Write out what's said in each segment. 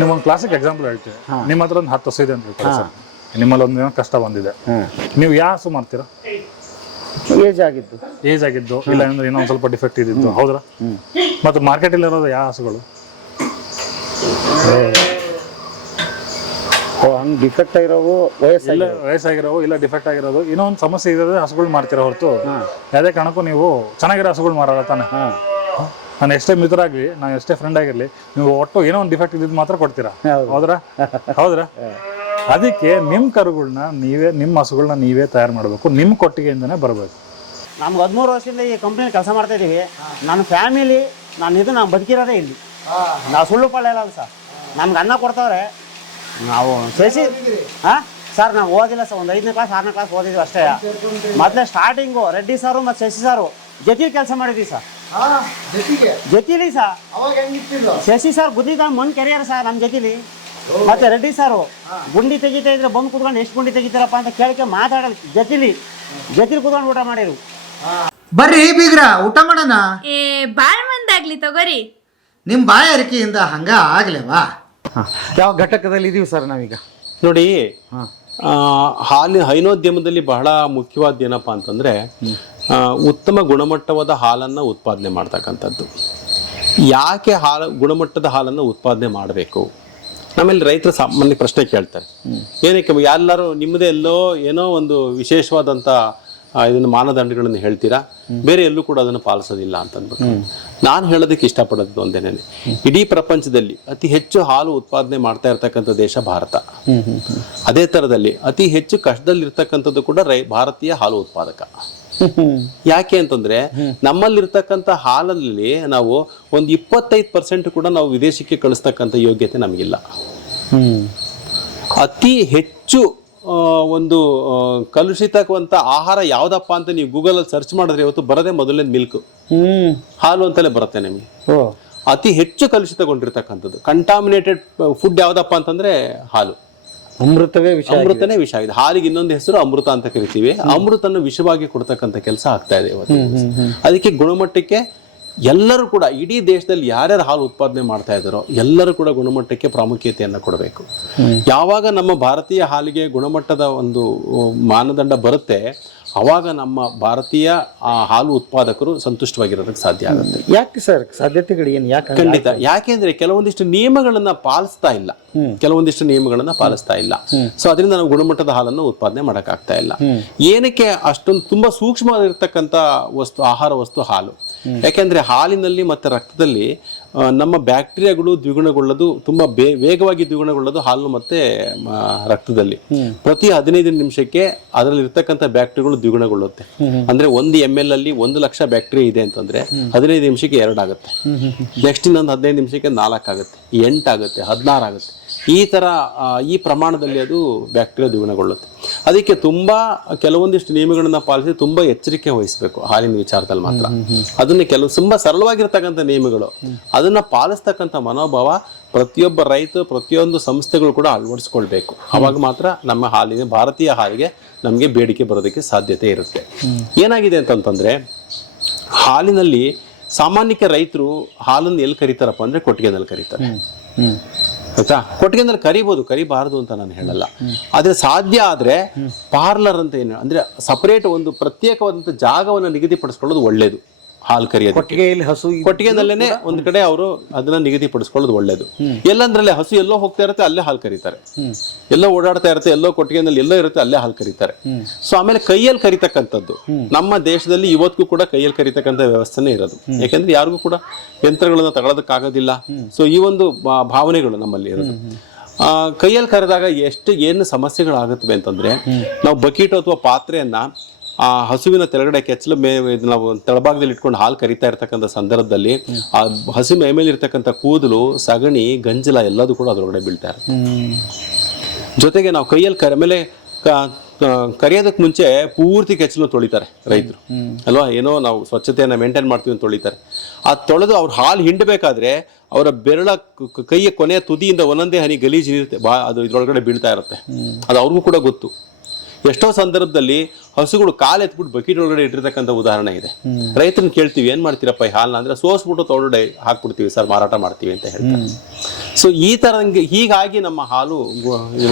ನಿಮ್ಮೊಂದು classic example ಹೇಳ್ತೀವಿ ನಿಮ್ಮ ಹತ್ರ ಒಂದು ಹತ್ತು ಹಸು ಇದೆ ಅಂತ ಹೇಳ್ತಾರೆ ಸರ್. ನಿಮ್ಮಲ್ಲಿ ಒಂದು ಕಷ್ಟ ಬಂದಿದೆ. ನೀವು ಯಾವ ಹಸು ಮಾಡ್ತೀರಾ? ಏಜ್ ಆಗಿದ್ದು. ಏಜ್ ಆಗಿದ್ದು ಇಲ್ಲ ಅಂದ್ರೆ ಇನ್ನೊಂದು ಸ್ವಲ್ಪ ಡಿಫೆಕ್ಟ್ ಇದ್ದಿದ್ದು ಹೌದ್ರಾ? ಮತ್ತು ಮಾರ್ಕೆಟಲ್ಲಿ ಇರೋದು ಯಾವ ಹಸುಗಳು? ಹಂಗೆ ಡಿಫೆಕ್ಟ್ ಆಗಿರೋವು ವಯಸ್ಸಾಗಿ. ಇಲ್ಲ ವಯಸ್ಸಾಗಿರೋವು ಇಲ್ಲ ಡಿಫೆಕ್ಟ್ ಆಗಿರೋದು. ಇನ್ನೊಂದು ಸಮಸ್ಯೆ ಇರೋದು ಹಸುಗಳು ಮಾಡ್ತೀರಾ ಹೊರತು? ಯಾವುದೇ ಕಾರಣಕ್ಕೂ ನೀವು ಚೆನ್ನಾಗಿರೋ ಹಸುಗಳು ಮಾರಲ್ಲ ತಾನೆ. ನಾನು ಎಷ್ಟೇ ಮಿತ್ರರಾಗಲಿ ನಾನು ಎಷ್ಟೇ ಫ್ರೆಂಡ್ ಆಗಿರಲಿ ನೀವು ಒಟ್ಟು ಏನೋ ಒಂದು ಡಿಫೆಕ್ಟ್ ಇದ್ದಿದ್ದು ಮಾತ್ರ ಕೊಡ್ತೀರಾ? ಹೌದು. ಹೌದ್ರಾ? ಹೌದ್ರಾ? ಅದಕ್ಕೆ ನಿಮ್ಮ ಕರುಗಳನ್ನ ನೀವೇ ನಿಮ್ಮ ಹಸುಗಳನ್ನ ನೀವೇ ತಯಾರು ಮಾಡಬೇಕು. ನಿಮ್ಮ ಕೊಟ್ಟಿಗೆಯಿಂದನೇ ಬರಬೇಕು ನಮ್ಗೆ ಹದಿಮೂರು ವರ್ಷದಿಂದ ಈ ಕಂಪ್ನಿಯಲ್ಲಿ ಕೆಲಸ ಮಾಡ್ತಾ ಇದ್ದೀವಿ. ನನ್ನ ಫ್ಯಾಮಿಲಿ ನಾನು ಇದು ನಾವು ಬದುಕಿರೋದೇ ಇಲ್ಲಿ. ನಾವು ಸುಳ್ಳು ಪಳ್ಳ ಇಲ್ಲ ಸರ್. ನಮ್ಗೆ ಅನ್ನ ಕೊಡ್ತಾವ್ರೆ. ನಾವು ಸೇಸಿ ಹಾಂ? ಸರ್ ನಾವು ಓದಿಲ್ಲ ಸರ್. ಒಂದು ಐದನೇ ಕ್ಲಾಸ್ ಆರನೇ ಕ್ಲಾಸ್ ಓದಿದ್ವಿ ಅಷ್ಟೇ. ಮೊದಲೇ ಸ್ಟಾರ್ಟಿಂಗು ರೆಡ್ಡಿ ಸಾರು ಮತ್ತು ಶಶಿ ಸಾರು. ಜೊತೆಗೆ ಕೆಲಸ ಮಾಡಿದ್ವಿ ಸರ್. ಜೊತೆಲಿ ಸರ್ ಶಶಿ ಸರ್ ಗುದ್ದಿದ ಮೊನ್ ಕೆರಿಯರ್ ಸರ್ ನಮ್ಮ ಜೊತೆಲಿ. ಮತ್ತೆ ರೆಡ್ಡಿ ಸಾರು ಗುಂಡಿ ತೆಗಿತಾ ಇದ್ರೆ ಬಂದು ಕುತ್ಕೊಂಡು ಎಷ್ಟು ಗುಂಡಿ ತೆಗಿತಾರಪ್ಪ ಅಂತ ಕೇಳಕ್ಕೆ ಮಾತಾಡಲ್ಲ. ಜೊತೆಲಿ ಜೊತೆಲಿ ಕುತ್ಕೊಂಡು ಊಟ ಮಾಡಿರು. ಬರ್ರಿ ಬೀಗ್ರ ಊಟ ಮಾಡೋಣ? ಏ ಬಾಳ್ ಮಂದಾಗ್ಲಿ ತಗೋರಿ. ನಿಮ್ಮ ಬಾಯಾರಿಕೆಯಿಂದ ಹಂಗ ಆಗ್ಲೇವಾ? ಯಾವ ಘಟಕದಲ್ಲಿ ಇದೀವಿ ಸರ್ ನಾವೀಗ? ನೋಡಿ ಆ, ಹಾಲಿನ ಹೈನೋದ್ಯಮದಲ್ಲಿ ಬಹಳ ಮುಖ್ಯವಾದ ಏನಪ್ಪ ಅಂತಂದ್ರೆ ಉತ್ತಮ ಗುಣಮಟ್ಟವಾದ ಹಾಲನ್ನು ಉತ್ಪಾದನೆ ಮಾಡ್ತಕ್ಕಂಥದ್ದು. ಯಾಕೆ ಹಾಲು ಗುಣಮಟ್ಟದ ಹಾಲನ್ನು ಉತ್ಪಾದನೆ ಮಾಡಬೇಕು? ನಮ್ಮಲ್ಲಿ ರೈತರು ಸಾಮಾನ್ಯ ಪ್ರಶ್ನೆ ಕೇಳ್ತಾರೆ. ಏನಕ್ಕೆ ಎಲ್ಲರೂ ನಿಮ್ಮದೇ ಎಲ್ಲೋ ಏನೋ ಒಂದು ವಿಶೇಷವಾದಂಥ ಇದನ್ನು ಮಾನದಂಡಗಳನ್ನು ಹೇಳ್ತೀರಾ? ಬೇರೆ ಎಲ್ಲೂ ಕೂಡ ಅದನ್ನು ಪಾಲಿಸೋದಿಲ್ಲ ಅಂತ ಅಂದ್ಬಿಟ್ಟು ನಾನು ಹೇಳೋದಕ್ಕೆ ಇಷ್ಟಪಡೋದು ಒಂದೇನೆ ಇಡೀ ಪ್ರಪಂಚದಲ್ಲಿ ಅತಿ ಹೆಚ್ಚು ಹಾಲು ಉತ್ಪಾದನೆ ಮಾಡ್ತಾ ಇರ್ತಕ್ಕಂಥ ದೇಶ ಭಾರತ. ಅದೇ ಥರದಲ್ಲಿ ಅತಿ ಹೆಚ್ಚು ಕಷ್ಟದಲ್ಲಿರ್ತಕ್ಕಂಥದ್ದು ಕೂಡ ರೈ ಭಾರತೀಯ ಹಾಲು ಉತ್ಪಾದಕ. ಯಾಕೆ ಅಂತಂದ್ರೆ ನಮ್ಮಲ್ಲಿರ್ತಕ್ಕಂಥ ಹಾಲಲ್ಲಿ ನಾವು ಒಂದು ಇಪ್ಪತ್ತೈದು ಪರ್ಸೆಂಟ್ ಕೂಡ ನಾವು ವಿದೇಶಕ್ಕೆ ಕಳಿಸ್ತಕ್ಕಂಥ ಯೋಗ್ಯತೆ ನಮಗಿಲ್ಲ. ಅತಿ ಹೆಚ್ಚು ಒಂದು ಕಲುಷಿತವಂತ ಆಹಾರ ಯಾವ್ದಪ್ಪ ಅಂತ ನೀವು ಗೂಗಲ್ ಅಲ್ಲಿ ಸರ್ಚ್ ಮಾಡಿದ್ರೆ ಇವತ್ತು ಬರದೆ ಮೊದಲನೇ ಮಿಲ್ಕ್. ಹಾಲು ಅಂತಲೇ ಬರುತ್ತೆ ನಿಮಗೆ. ಅತಿ ಹೆಚ್ಚು ಕಲುಷಿತಗೊಂಡಿರ್ತಕ್ಕಂಥದ್ದು. ಕಂಟಾಮಿನೇಟೆಡ್ ಫುಡ್ ಯಾವ್ದಪ್ಪ ಅಂತಂದ್ರೆ ಹಾಲು. ಅಮೃತವೇ ವಿಷ ಅಮೃತನೇ ವಿಷ ಆಗಿದೆ. ಹಾಲಿಗೆ ಇನ್ನೊಂದು ಹೆಸರು ಅಮೃತ ಅಂತ ಕರಿತೀವಿ. ಅಮೃತನ ವಿಷವಾಗಿ ಕೊಡ್ತಕ್ಕಂಥ ಕೆಲಸ ಆಗ್ತಾ ಇದೆ ಇವತ್ತು. ಅದಕ್ಕೆ ಗುಣಮಟ್ಟಕ್ಕೆ ಎಲ್ಲರೂ ಕೂಡ ಇಡೀ ದೇಶದಲ್ಲಿ ಯಾರ್ಯಾರು ಹಾಲು ಉತ್ಪಾದನೆ ಮಾಡ್ತಾ ಇದ್ದಾರೋ ಎಲ್ಲರೂ ಕೂಡ ಗುಣಮಟ್ಟಕ್ಕೆ ಪ್ರಾಮುಖ್ಯತೆಯನ್ನು ಕೊಡಬೇಕು. ಯಾವಾಗ ನಮ್ಮ ಭಾರತೀಯ ಹಾಲಿಗೆ ಗುಣಮಟ್ಟದ ಒಂದು ಮಾನದಂಡ ಬರುತ್ತೆ ಅವಾಗ ನಮ್ಮ ಭಾರತೀಯ ಆ, ಹಾಲು ಉತ್ಪಾದಕರು ಸಂತುಷ್ಟವಾಗಿರೋದಕ್ಕೆ ಸಾಧ್ಯ ಆಗುತ್ತೆ. ಯಾಕೆ ಸರ್ ಸಾಧ್ಯತೆಗಳು ಏನು? ಯಾಕೆ ಖಂಡಿತ. ಯಾಕೆಂದ್ರೆ ಕೆಲವೊಂದಿಷ್ಟು ನಿಯಮಗಳನ್ನ ಪಾಲಿಸ್ತಾ ಇಲ್ಲ. ಕೆಲವೊಂದಿಷ್ಟು ನಿಯಮಗಳನ್ನ ಪಾಲಿಸ್ತಾ ಇಲ್ಲ. ಸೊ ಅದರಿಂದ ನಾವು ಗುಣಮಟ್ಟದ ಹಾಲನ್ನು ಉತ್ಪಾದನೆ ಮಾಡೋಕ್ಕಾಗ್ತಾ ಇಲ್ಲ. ಏನಕ್ಕೆ ಅಷ್ಟೊಂದು ತುಂಬಾ ಸೂಕ್ಷ್ಮವಾಗಿರ್ತಕ್ಕಂಥ ವಸ್ತು ಆಹಾರ ವಸ್ತು ಹಾಲು? ಯಾಕೆಂದ್ರೆ ಹಾಲಿನಲ್ಲಿ ಮತ್ತೆ ರಕ್ತದಲ್ಲಿ ನಮ್ಮ ಬ್ಯಾಕ್ಟೀರಿಯಾಗಳು ದ್ವಿಗುಣಗೊಳ್ಳೋದು ತುಂಬಾ ಬೇ ವೇಗವಾಗಿ ದ್ವಿಗುಣಗೊಳ್ಳೋದು ಹಾಲು ಮತ್ತೆ ರಕ್ತದಲ್ಲಿ. ಪ್ರತಿ ಹದಿನೈದು ನಿಮಿಷಕ್ಕೆ ಅದರಲ್ಲಿ ಇರ್ತಕ್ಕಂಥ ಬ್ಯಾಕ್ಟೀರಿಯಾಗಳು ದ್ವಿಗುಣಗೊಳ್ಳುತ್ತೆ. ಅಂದ್ರೆ ಒಂದು ಎಂ ಎಲ್ ಅಲ್ಲಿ ಒಂದು ಲಕ್ಷ ಬ್ಯಾಕ್ಟೀರಿಯಾ ಇದೆ ಅಂತಂದ್ರೆ ಹದಿನೈದು ನಿಮಿಷಕ್ಕೆ ಎರಡಾಗುತ್ತೆ ನೆಕ್ಸ್ಟ್ ಇನ್ನೊಂದು ಹದಿನೈದು ನಿಮಿಷಕ್ಕೆ ನಾಲ್ಕಾಗುತ್ತೆ ಎಂಟಾಗುತ್ತೆ ಹದಿನಾರು ಆಗುತ್ತೆ. ಈ ತರ ಆ, ಈ ಪ್ರಮಾಣದಲ್ಲಿ ಅದು ಬ್ಯಾಕ್ಟೀರಿಯಾ ದ್ವಿಗುಣಗೊಳ್ಳುತ್ತೆ. ಅದಕ್ಕೆ ತುಂಬಾ ಕೆಲವೊಂದಿಷ್ಟು ನಿಯಮಗಳನ್ನ ಪಾಲಿಸಿ ತುಂಬಾ ಎಚ್ಚರಿಕೆ ವಹಿಸಬೇಕು ಹಾಲಿನ ವಿಚಾರದಲ್ಲಿ ಮಾತ್ರ. ಅದನ್ನ ಕೆಲವು ತುಂಬಾ ಸರಳವಾಗಿರ್ತಕ್ಕಂಥ ನಿಯಮಗಳು. ಅದನ್ನ ಪಾಲಿಸ್ತಕ್ಕಂಥ ಮನೋಭಾವ ಪ್ರತಿಯೊಬ್ಬ ರೈತ ಪ್ರತಿಯೊಂದು ಸಂಸ್ಥೆಗಳು ಕೂಡ ಅಳವಡಿಸ್ಕೊಳ್ಬೇಕು. ಅವಾಗ ಮಾತ್ರ ನಮ್ಮ ಹಾಲಿನ ಭಾರತೀಯ ಹಾಲಿಗೆ ನಮಗೆ ಬೇಡಿಕೆ ಬರೋದಕ್ಕೆ ಸಾಧ್ಯತೆ ಇರುತ್ತೆ. ಏನಾಗಿದೆ ಅಂತಂತಂದ್ರೆ ಹಾಲಿನಲ್ಲಿ ಸಾಮಾನ್ಯಕ್ಕೆ ರೈತರು ಹಾಲನ್ನು ಎಲ್ಲಿ ಕರೀತಾರಪ್ಪ ಅಂದ್ರೆ ಕೊಟ್ಟಿಗೆನಲ್ಲಿ ಕರೀತಾರೆ. ಆಯ್ತಾ? ಕೊಟ್ಟಿಗೆಂದ್ರೆ ಕರಿಬೋದು, ಕರಿಬಾರದು ಅಂತ ನಾನು ಹೇಳಲ್ಲ. ಆದ್ರೆ ಸಾಧ್ಯ ಆದ್ರೆ ಪಾರ್ಲರ್ ಅಂತ ಏನು, ಅಂದ್ರೆ ಸಪರೇಟ್ ಒಂದು ಪ್ರತ್ಯೇಕವಾದಂತ ಜಾಗವನ್ನು ನಿಗದಿಪಡಿಸ್ಕೊಳ್ಳೋದು ಒಳ್ಳೇದು. ಹಾಲು ಕರಿಯೋದು ಕೊಟ್ಟಿಗೆಯಲ್ಲಿ ಹಸು ಕೊಟ್ಟಿಗೆನಲ್ಲೇನೆ ಒಂದ್ ಕಡೆ ಅವರು ಅದನ್ನ ನಿಗದಿಪಡಿಸ್ಕೊಳ್ಳೋದು ಒಳ್ಳೇದು. ಎಲ್ಲಂದ್ರಲ್ಲೇ ಹಸು ಎಲ್ಲೋ ಹೋಗ್ತಾ ಇರುತ್ತೆ ಅಲ್ಲೇ ಹಾಲು ಕರೀತಾರೆ. ಎಲ್ಲೋ ಓಡಾಡ್ತಾ ಇರುತ್ತೆ ಎಲ್ಲೋ ಕೊಟ್ಟಿಗೆನಲ್ಲಿ ಎಲ್ಲೋ ಇರುತ್ತೆ ಅಲ್ಲೇ ಹಾಲು ಕರೀತಾರೆ. ಸೊ ಆಮೇಲೆ ಕೈಯಲ್ಲಿ ಕರಿತಕ್ಕಂಥದ್ದು. ನಮ್ಮ ದೇಶದಲ್ಲಿ ಇವತ್ತಿಗೂ ಕೂಡ ಕೈಯಲ್ಲಿ ಕರಿತಕ್ಕಂಥ ವ್ಯವಸ್ಥೆನೇ ಇರೋದು. ಯಾಕಂದ್ರೆ ಯಾರಿಗೂ ಕೂಡ ಯಂತ್ರಗಳನ್ನ ತಗೊಳ್ಳೋದಕ್ಕಾಗೋದಿಲ್ಲ ಸೊ ಈ ಒಂದು ಭಾವನೆಗಳು ನಮ್ಮಲ್ಲಿ ಇರೋದು. ಆ, ಕೈಯಲ್ಲಿ ಕರೆದಾಗ ಎಷ್ಟು ಏನು ಸಮಸ್ಯೆಗಳಾಗುತ್ತವೆ ಅಂತಂದ್ರೆ ನಾವು ಬಕೀಟು ಅಥವಾ ಪಾತ್ರೆಯನ್ನ ಆ ಹಸುವಿನ ತೆಳಗಡೆ ಕೆಚ್ಚಲು ಮೇ ನಾವು ತಳಭಾಗದಲ್ಲಿ ಇಟ್ಕೊಂಡು ಹಾಲು ಕರಿತಾ ಇರ್ತಕ್ಕಂಥ ಸಂದರ್ಭದಲ್ಲಿ ಆ ಹಸು ಮೈ ಮೇಲೆ ಇರ್ತಕ್ಕಂಥ ಕೂದಲು ಸಗಣಿ ಗಂಜಲ ಎಲ್ಲದೂ ಕೂಡ ಅದರೊಳಗಡೆ ಬೀಳ್ತಾರೆ. ಜೊತೆಗೆ ನಾವು ಕೈಯಲ್ಲಿ ಕರೆ ಮೇಲೆ ಕ- ಕ- ಮುಂಚೆ ಪೂರ್ತಿ ಕೆಚ್ಚಲು ತೊಳಿತಾರೆ ರೈತರು. ಅಲ್ವಾ? ಏನೋ ನಾವು ಸ್ವಚ್ಛತೆಯನ್ನು ಮೇಂಟೈನ್ ಮಾಡ್ತೀವಿ ಅಂತ ತೊಳಿತಾರೆ. ಆ ತೊಳೆದು ಅವ್ರು ಹಾಲು ಹಿಂಡಬೇಕಾದ್ರೆ ಅವರ ಬೆರಳ ಕೈಯ ಕೊನೆಯ ತುದಿಯಿಂದ ಒಂದೊಂದೇ ಹನಿ ಗಲೀಜು ಇರುತ್ತೆ. ಬಾ ಅದು ಇದ್ರೊಳಗಡೆ ಬೀಳ್ತಾ ಇರುತ್ತೆ. ಅದು ಅವ್ರಿಗೂ ಕೂಡ ಗೊತ್ತು. ಎಷ್ಟೋ ಸಂದರ್ಭದಲ್ಲಿ ಹಸುಗಳು ಕಾಲು ಎತ್ಬಿಟ್ಟು ಬಕೆಟ್ ಒಳಗಡೆ ಇಟ್ಟಿರ್ತಕ್ಕಂಥ ಉದಾಹರಣೆ ಇದೆ. ರೈತನ ಕೇಳ್ತೀವಿ ಏನ್ ಮಾಡ್ತೀರಪ್ಪ ಈ ಹಾಲನ್ನ ಅಂದ್ರೆ ಸೋಸ್ಬಿಟ್ಟು ತೊಗೊಳ್ಳೆ ಹಾಕ್ಬಿಡ್ತೀವಿ ಸರ್ ಮಾರಾಟ ಮಾಡ್ತೀವಿ ಅಂತ ಹೇಳ್ತಾರೆ. ಸೊ ಈ ತರ ಹೀಗಾಗಿ ನಮ್ಮ ಹಾಲು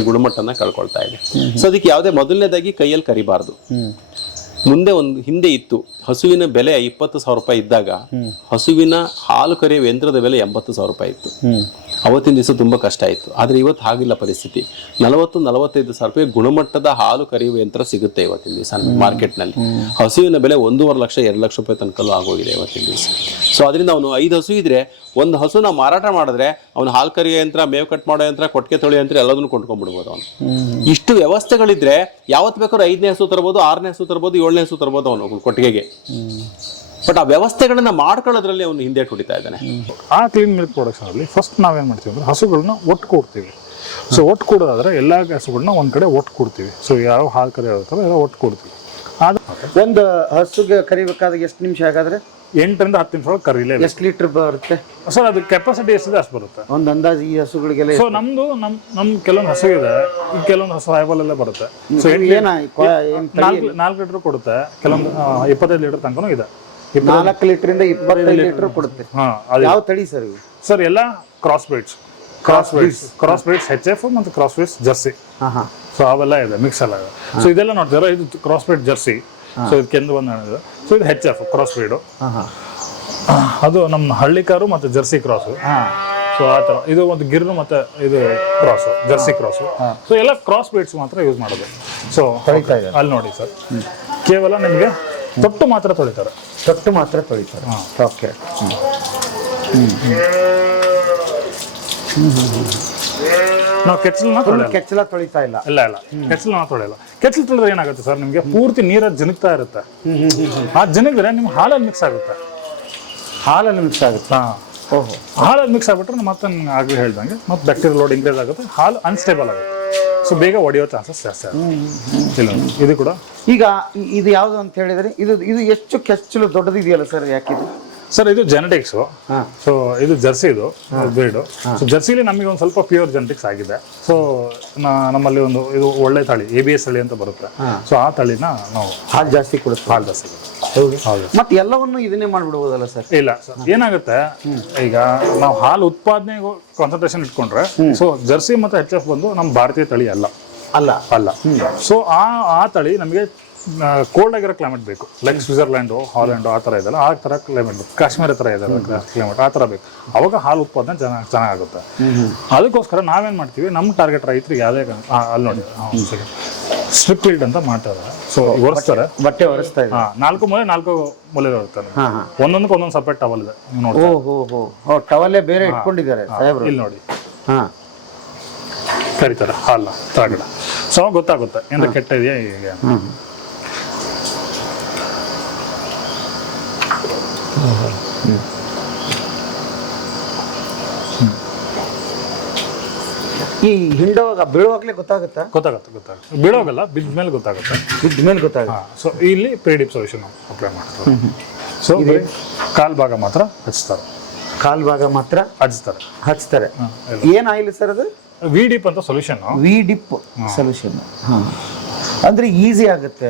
ಗುಣಮಟ್ಟನ ಕಳ್ಕೊಳ್ತಾ ಇದೆ. ಸೊ ಅದಕ್ಕೆ ಯಾವುದೇ ಮೊದಲನೇದಾಗಿ ಕೈಯಲ್ಲಿ ಕರಿಬಾರ್ದು. ಮುಂದೆ ಒಂದು ಹಿಂದೆ ಇತ್ತು. ಹಸುವಿನ ಬೆಲೆ ಇಪ್ಪತ್ತು ಸಾವಿರ ರೂಪಾಯಿ ಇದ್ದಾಗ ಹಸುವಿನ ಹಾಲು ಕರೆಯುವ ಯಂತ್ರದ ಬೆಲೆ ಎಂಬತ್ತು ಸಾವಿರ ರೂಪಾಯಿ ಇತ್ತು. ಅವತ್ತಿನ ದಿವಸ ತುಂಬಾ ಕಷ್ಟ ಆಯಿತು. ಆದರೆ ಇವತ್ತು ಹಾಗಿಲ್ಲ ಪರಿಸ್ಥಿತಿ. ನಲವತ್ತು ನಲವತ್ತೈದು ಸಾವಿರ ರೂಪಾಯಿ ಗುಣಮಟ್ಟದ ಹಾಲು ಕರೆಯುವ ಯಂತ್ರ ಸಿಗುತ್ತೆ ಇವತ್ತಿನ ದಿವಸ ಮಾರ್ಕೆಟ್ನಲ್ಲಿ. ಹಸುವಿನ ಬೆಲೆ ಒಂದೂವರೆ ಲಕ್ಷ ಎರಡು ಲಕ್ಷ ರೂಪಾಯಿ ತನಕಲ್ಲೂ ಆಗೋಗಿದೆ ಇವತ್ತಿನ ದಿವಸ. ಸೊ ಅದರಿಂದ ಅವನು ಐದು ಹಸು ಇದ್ರೆ ಒಂದು ಹಸುನ ಮಾರಾಟ ಮಾಡಿದ್ರೆ ಅವನು ಹಾಲು ಕರಿಯೋ ಯಂತ್ರ ಮೇವು ಕಟ್ ಮಾಡೋ ಯಂತ್ರ ಕೊಟ್ಟಿಗೆ ತೊಳೆಯೋ ಯಂತ್ರ ಎಲ್ಲದನ್ನು ಕೊಂಡ್ಕೊಂಡ್ಬಿಡ್ಬೋದು ಅವನು. ಇಷ್ಟು ವ್ಯವಸ್ಥೆಗಳಿದ್ರೆ ಯಾವತ್ತು ಬೇಕಾದ್ರೂ ಐದನೇ ಹಸು ತರ್ಬೋದು ಆರನೇ ಹಸು ತರ್ಬೋದು ಏಳನೇ ಹಸು ತರ್ಬೋದು ಅವನು ಕೊಟ್ಟಿಗೆಗೆ. ಬಟ್ ಆ ವ್ಯವಸ್ಥೆಗಳನ್ನ ಮಾಡ್ಕೊಳ್ಳೋದ್ರಲ್ಲಿ ಅವನು ಹಿಂದೆ ಹೊಡಿತಾ ಇದ್ದಾನೆ. ಆ ಕ್ಲೀನ್ ಮಿಲ್ಕ್ ಪ್ರೊಡಕ್ಷನ್ ಅಲ್ಲಿ ಫಸ್ಟ್ ನಾವೇನ್ ಮಾಡ್ತೀವಿ ಅಂದ್ರೆ ಹಸುಗಳನ್ನ ಒಟ್ಟು ಕೊಡ್ತೀವಿ. ಸೊ ಒಟ್ಟು ಕೊಡೋದಾದ್ರೆ ಎಲ್ಲ ಹಸುಗಳನ್ನ ಒಂದ್ ಕಡೆ ಒಟ್ಟು ಕೊಡ್ತೀವಿ. ಸೊ ಯಾವ ಹಾಲು ಕರೆ ಇರ್ತಾರೋ ಎಲ್ಲ ಒಟ್ಟು ಕೊಡ್ತೀವಿ. ಆದ ಒಂದು ಹಸುಗೆ ಕರಿಬೇಕಾದ್ರೆ ಎಷ್ಟು ನಿಮಿಷ ಹಾಗಾದ್ರೆ? ಎಂಟರಿಂದ ಹತ್ತು ನಿಮಿಷ ಒಳಗೆ ಕರೀಲೇ ಎಷ್ಟು ಲೀಟರ್ ಬರುತ್ತೆ? ಸರ್ ಅದು ಕೆಪಾಸಿಟಿ ಎಷ್ಟಿದೆ ಅಷ್ಟು ಬರುತ್ತೆ. ಒಂದು ಅಂದಾಜು ಈ ಹಸುಗಳಿಗೆಲ್ಲ ಸೊ ನಮ್ದು ನಮ್ ನಮ್ ಕೆಲವೊಂದು ಹಸು ಇದೆ ಈ ಕೆಲವೊಂದು ಹಸು ಹೈಬಲ್ ಎಲ್ಲ ಬರುತ್ತೆ. ಸೊ ಏನ ಏನ್ ತಳಿ? ನಾಲ್ಕು ನಾಲ್ಕು ಲೀಟರ್ ಕೊಡುತ್ತೆ ಕೆಲವೊಂದು ಇಪ್ಪತ್ತೈದು ಲೀಟರ್ ತನಕನೂ ಇದೆ. ನಾಲ್ಕು ಲೀಟರ್ ಇಂದ ಇಪ್ಪತ್ತೈದು ಲೀಟರ್ ಕೊಡುತ್ತೆ. ಯಾವ ತಳಿ ಸರ್ ಇವು ಸರ್ ಎಲ್ಲ cross breeds cross breeds cross breeds H F ಮತ್ತು ಕ್ರಾಸ್ ಬ್ರೀಡ್ಸ್ ಜರ್ಸಿ ಹಾ ಹಾ. ಸೊ ಅವೆಲ್ಲ ಇದೆ ಮಿಕ್ಸ್ ಎಲ್ಲ ಇದೆ. ಸೊ ಇದೆಲ್ಲ ನೋಡ್ತೀರಾ ಇದು ಕ್ರಾಸ್ ಬ್ರೀಡ್ ಜರ್ಸಿ ಸೊ ಇದು ಕೆಂದು ಬಂದ ಸೊ ಇದು ಹೆಚ್ ಎಫ್ ಕ್ರಾಸ್ ಬ್ರೀಡು ಅದು ನಮ್ಮ ಹಳ್ಳಿಕಾರು ಮತ್ತು ಜರ್ಸಿ ಕ್ರಾಸು ಸೊ ಆ ಥರ. ಇದು ಒಂದು ಗಿರ್ನು ಮತ್ತೆ ಇದು ಕ್ರಾಸ್ ಜರ್ಸಿ ಕ್ರಾಸ್ ಸೊ ಎಲ್ಲ ಕ್ರಾಸ್ ಬ್ರೀಡ್ಸ್ ಮಾತ್ರ ಯೂಸ್ ಮಾಡೋದು. ಸೊ. ಅಲ್ಲಿ ನೋಡಿ ಸರ್ ಕೇವಲ ನಿಮಗೆ ತೊಟ್ಟು ಮಾತ್ರ ತೊಳಿತಾರೆ. ತೊಟ್ಟು ಮಾತ್ರ ತೊಳಿತಾರೆ. ಓಕೆ. ನಾವು ಕೆಚ್ಚಲನ್ನ ತೊಳೆಯಲ್ಲ. ಕೆಚ್ಚಲ ತೊಳಿತಾ ಇಲ್ಲ. ಇಲ್ಲ ಇಲ್ಲ. ಕೆಚ್ಚಲನ್ನ ತೊಳೆಯಲ್ಲ. ಕೆಚ್ಚಲು ತೊಳೆದ್ರೆ ಏನಾಗುತ್ತೆ ಸರ್? ನಿಮಗೆ ಪೂರ್ತಿ ನೀರಲ್ಲಿ ಜನಗ್ತಾ ಇರುತ್ತೆ. ಆ ಜನಗಿದ್ರೆ ನಿಮ್ಗೆ ಹಾಲಲ್ಲಿ ಮಿಕ್ಸ್ ಆಗುತ್ತೆ. ಹಾಲಲ್ಲಿ ಮಿಕ್ಸ್ ಆಗುತ್ತೆ? ಹಾ. ಓಹೋ. ಹಾಲಲ್ಲಿ ಮಿಕ್ಸ್ ಆಗ್ಬಿಟ್ರೆ ಮತ್ತೆ ಆಗಲೇ ಹೇಳ್ದಂಗೆ ಮತ್ತೆ ಬ್ಯಾಕ್ಟೀರಿಯಾ ಲೋಡ್ ಇನ್ಕ್ರೀಸ್ ಆಗುತ್ತೆ ಹಾಲು ಅನ್ಸ್ಟೇಬಲ್ ಆಗುತ್ತೆ. ಸೊ ಬೇಗ ಒಡೆಯೋ ಚಾನ್ಸಸ್ ಜಾಸ್ತಿ ಆಗುತ್ತೆ. ಇಲ್ಲ ಇದು ಕೂಡ. ಈಗ ಇ- ಇದು ಯಾವುದು ಅಂತ ಹೇಳಿದ್ರೆ ಇದು ಇದು ಎಷ್ಟು ಕೆಚ್ಚಲು ದೊಡ್ಡದಿದೆಯಲ್ಲ ಸರ್ ಯಾಕಿದು ಸರ್ ಇದು ಜೆನೆಟಿಕ್ಸ್ ಹಾ. ಸೊ ಇದು ಜರ್ಸಿ ಇದು ಬ್ರೀಡು ಸೊ ಜರ್ಸಿಲಿ ನಮಗೆ ಒಂದು ಸ್ವಲ್ಪ ಪ್ಯೂರ್ ಜೆನೆಟಿಕ್ಸ್ ಆಗಿದೆ. ಸೊ ನಮ್ಮಲ್ಲಿ ಒಂದು ಇದು ಒಳ್ಳೆ ತಳಿ ಎ ಬಿ ಎಸ್ ತಳಿ ಅಂತ ಬರುತ್ತೆ. ಸೊ ಆ ತಳಿನ ನಾವು ಹಾಲು ಜಾಸ್ತಿ ಕೊಡುತ್ತೆ. ಹಾಲು ಜಾಸ್ತಿ ಮತ್ತೆ ಎಲ್ಲವನ್ನು ಇದನ್ನೇ ಮಾಡ್ಬಿಡ್ಬೋದಲ್ಲ ಸರ್? ಇಲ್ಲ. ಸರ್ ಏನಾಗುತ್ತೆ? ಈಗ ನಾವು ಹಾಲು ಉತ್ಪಾದನೆ ಕಾನ್ಸಂಟ್ರೇಷನ್ ಇಟ್ಕೊಂಡ್ರೆ ಸೊ ಜರ್ಸಿ ಮತ್ತು ಎಚ್ ಎಫ್ ಬಂದು ನಮ್ಮ ಭಾರತೀಯ ತಳಿ ಅಲ್ಲ. ಅಲ್ಲ. ಅಲ್ಲ. ಸೊ ಆ ಆ ತಳಿ ನಮಗೆ ಕೋಲ್ಡ್ ಆಗಿರೋ ಕ್ಲೈಮೇಟ್ ಬೇಕು. ಲೈಕ್ ಸ್ವಿಟ್ಜರ್ಲ್ಯಾಂಡು ಹಾಲೆಂಡು ಆ ಥರ ಇದೆಲ್ಲ ಆ ಥರ ಕ್ಲೈಮೇಟ್ ಬೇಕು. ಕಾಶ್ಮೀರ ಥರ ಇದೆ ಕ್ಲೈಮೇಟ್ ಆ ಥರ ಬೇಕು. ಅವಾಗ ಹಾಲು ಉತ್ಪಾದನೆ ಚೆನ್ನಾಗಿ ಚೆನ್ನಾಗುತ್ತೆ ಅದಕ್ಕೋಸ್ಕರ ನಾವೇನು ಮಾಡ್ತೀವಿ? ನಮ್ಮ ಟಾರ್ಗೆಟ್ ರೈತರಿಗೆ ಯಾವುದೇ ಅಲ್ಲಿ ನೋಡಿ ಸ್ಟ್ರಿಪ್ ಫೀಲ್ಡ್ ಅಂತ ಮಾಡ್ತಾರೆ. ಸೊ ಒರೆಸ್ತಾರೆ ಬಟ್ಟೆ ಒರೆಸ್ತಾ ಇದೆ ಹಾ ನಾಲ್ಕು ಮೂಲೆ ನಾಲ್ಕು ಮೂಲೆ ಇರುತ್ತೆ ಹಾ ಹಾ. ಒಂದೊಂದಕ್ಕೆ ಒಂದೊಂದು ಸಪ್ರೇಟ್ ಟವಲ್ ಇದೆ. ನೀವು ನೋಡಿ ಓ ಹೋ ಹೋ ಓ ಟವಲ್ಲೇ ಬೇರೆ ಇಟ್ಕೊಂಡಿದ್ದಾರೆ ಸಾಹೇಬ್ರು. ಇಲ್ಲಿ ನೋಡಿ. ಹಾ. ಕರೀತಾರೆ ಹಾಲ ತರಗಡ ಸೊ ಗೊತ್ತಾಗುತ್ತೆ. ಎಂತ ಕೆಟ್ಟ ಇದೆಯಾ ಹೀಗೆ ಅಂತ. ಈ ಹಿಂಡುವಾಗ ಬೀಳುವಾಗಲೇ ಗೊತ್ತಾಗುತ್ತಾ? ಗೊತ್ತಾಗುತ್ತೆ ಗೊತ್ತಾಗುತ್ತೆ. ಬೀಳೋಗಲ್ಲ ಬಿದ್ದ ಮೇಲೆ ಗೊತ್ತಾಗುತ್ತೆ. ಬಿದ್ದ ಮೇಲೆ ಗೊತ್ತಾಗುತ್ತೆ ಸೊ ಇಲ್ಲಿ ಪ್ರೀಡಿಪ್ ಸೊಲ್ಯೂಷನ್ ಅಪ್ಲೈ ಮಾಡ್ತಾರೆ. ಸೊ ಕಾಲ್ ಭಾಗ ಮಾತ್ರ ಹಚ್ತಾರೆ. ಕಾಲ್ ಭಾಗ ಮಾತ್ರ ಹಚ್ತಾರೆ. ಹಚ್ತಾರೆ. ಏನ್ ಆಯಿಲ್ ಸರ್ ಅದು? ವಿ ಡಿಪ್ ಅಂತ ಸೊಲ್ಯೂಷನ್ ವಿ ಡಿಪ್ ಸೊಲ್ಯೂಷನ್ ಅಂದ್ರೆ ಈಸಿ ಆಗುತ್ತೆ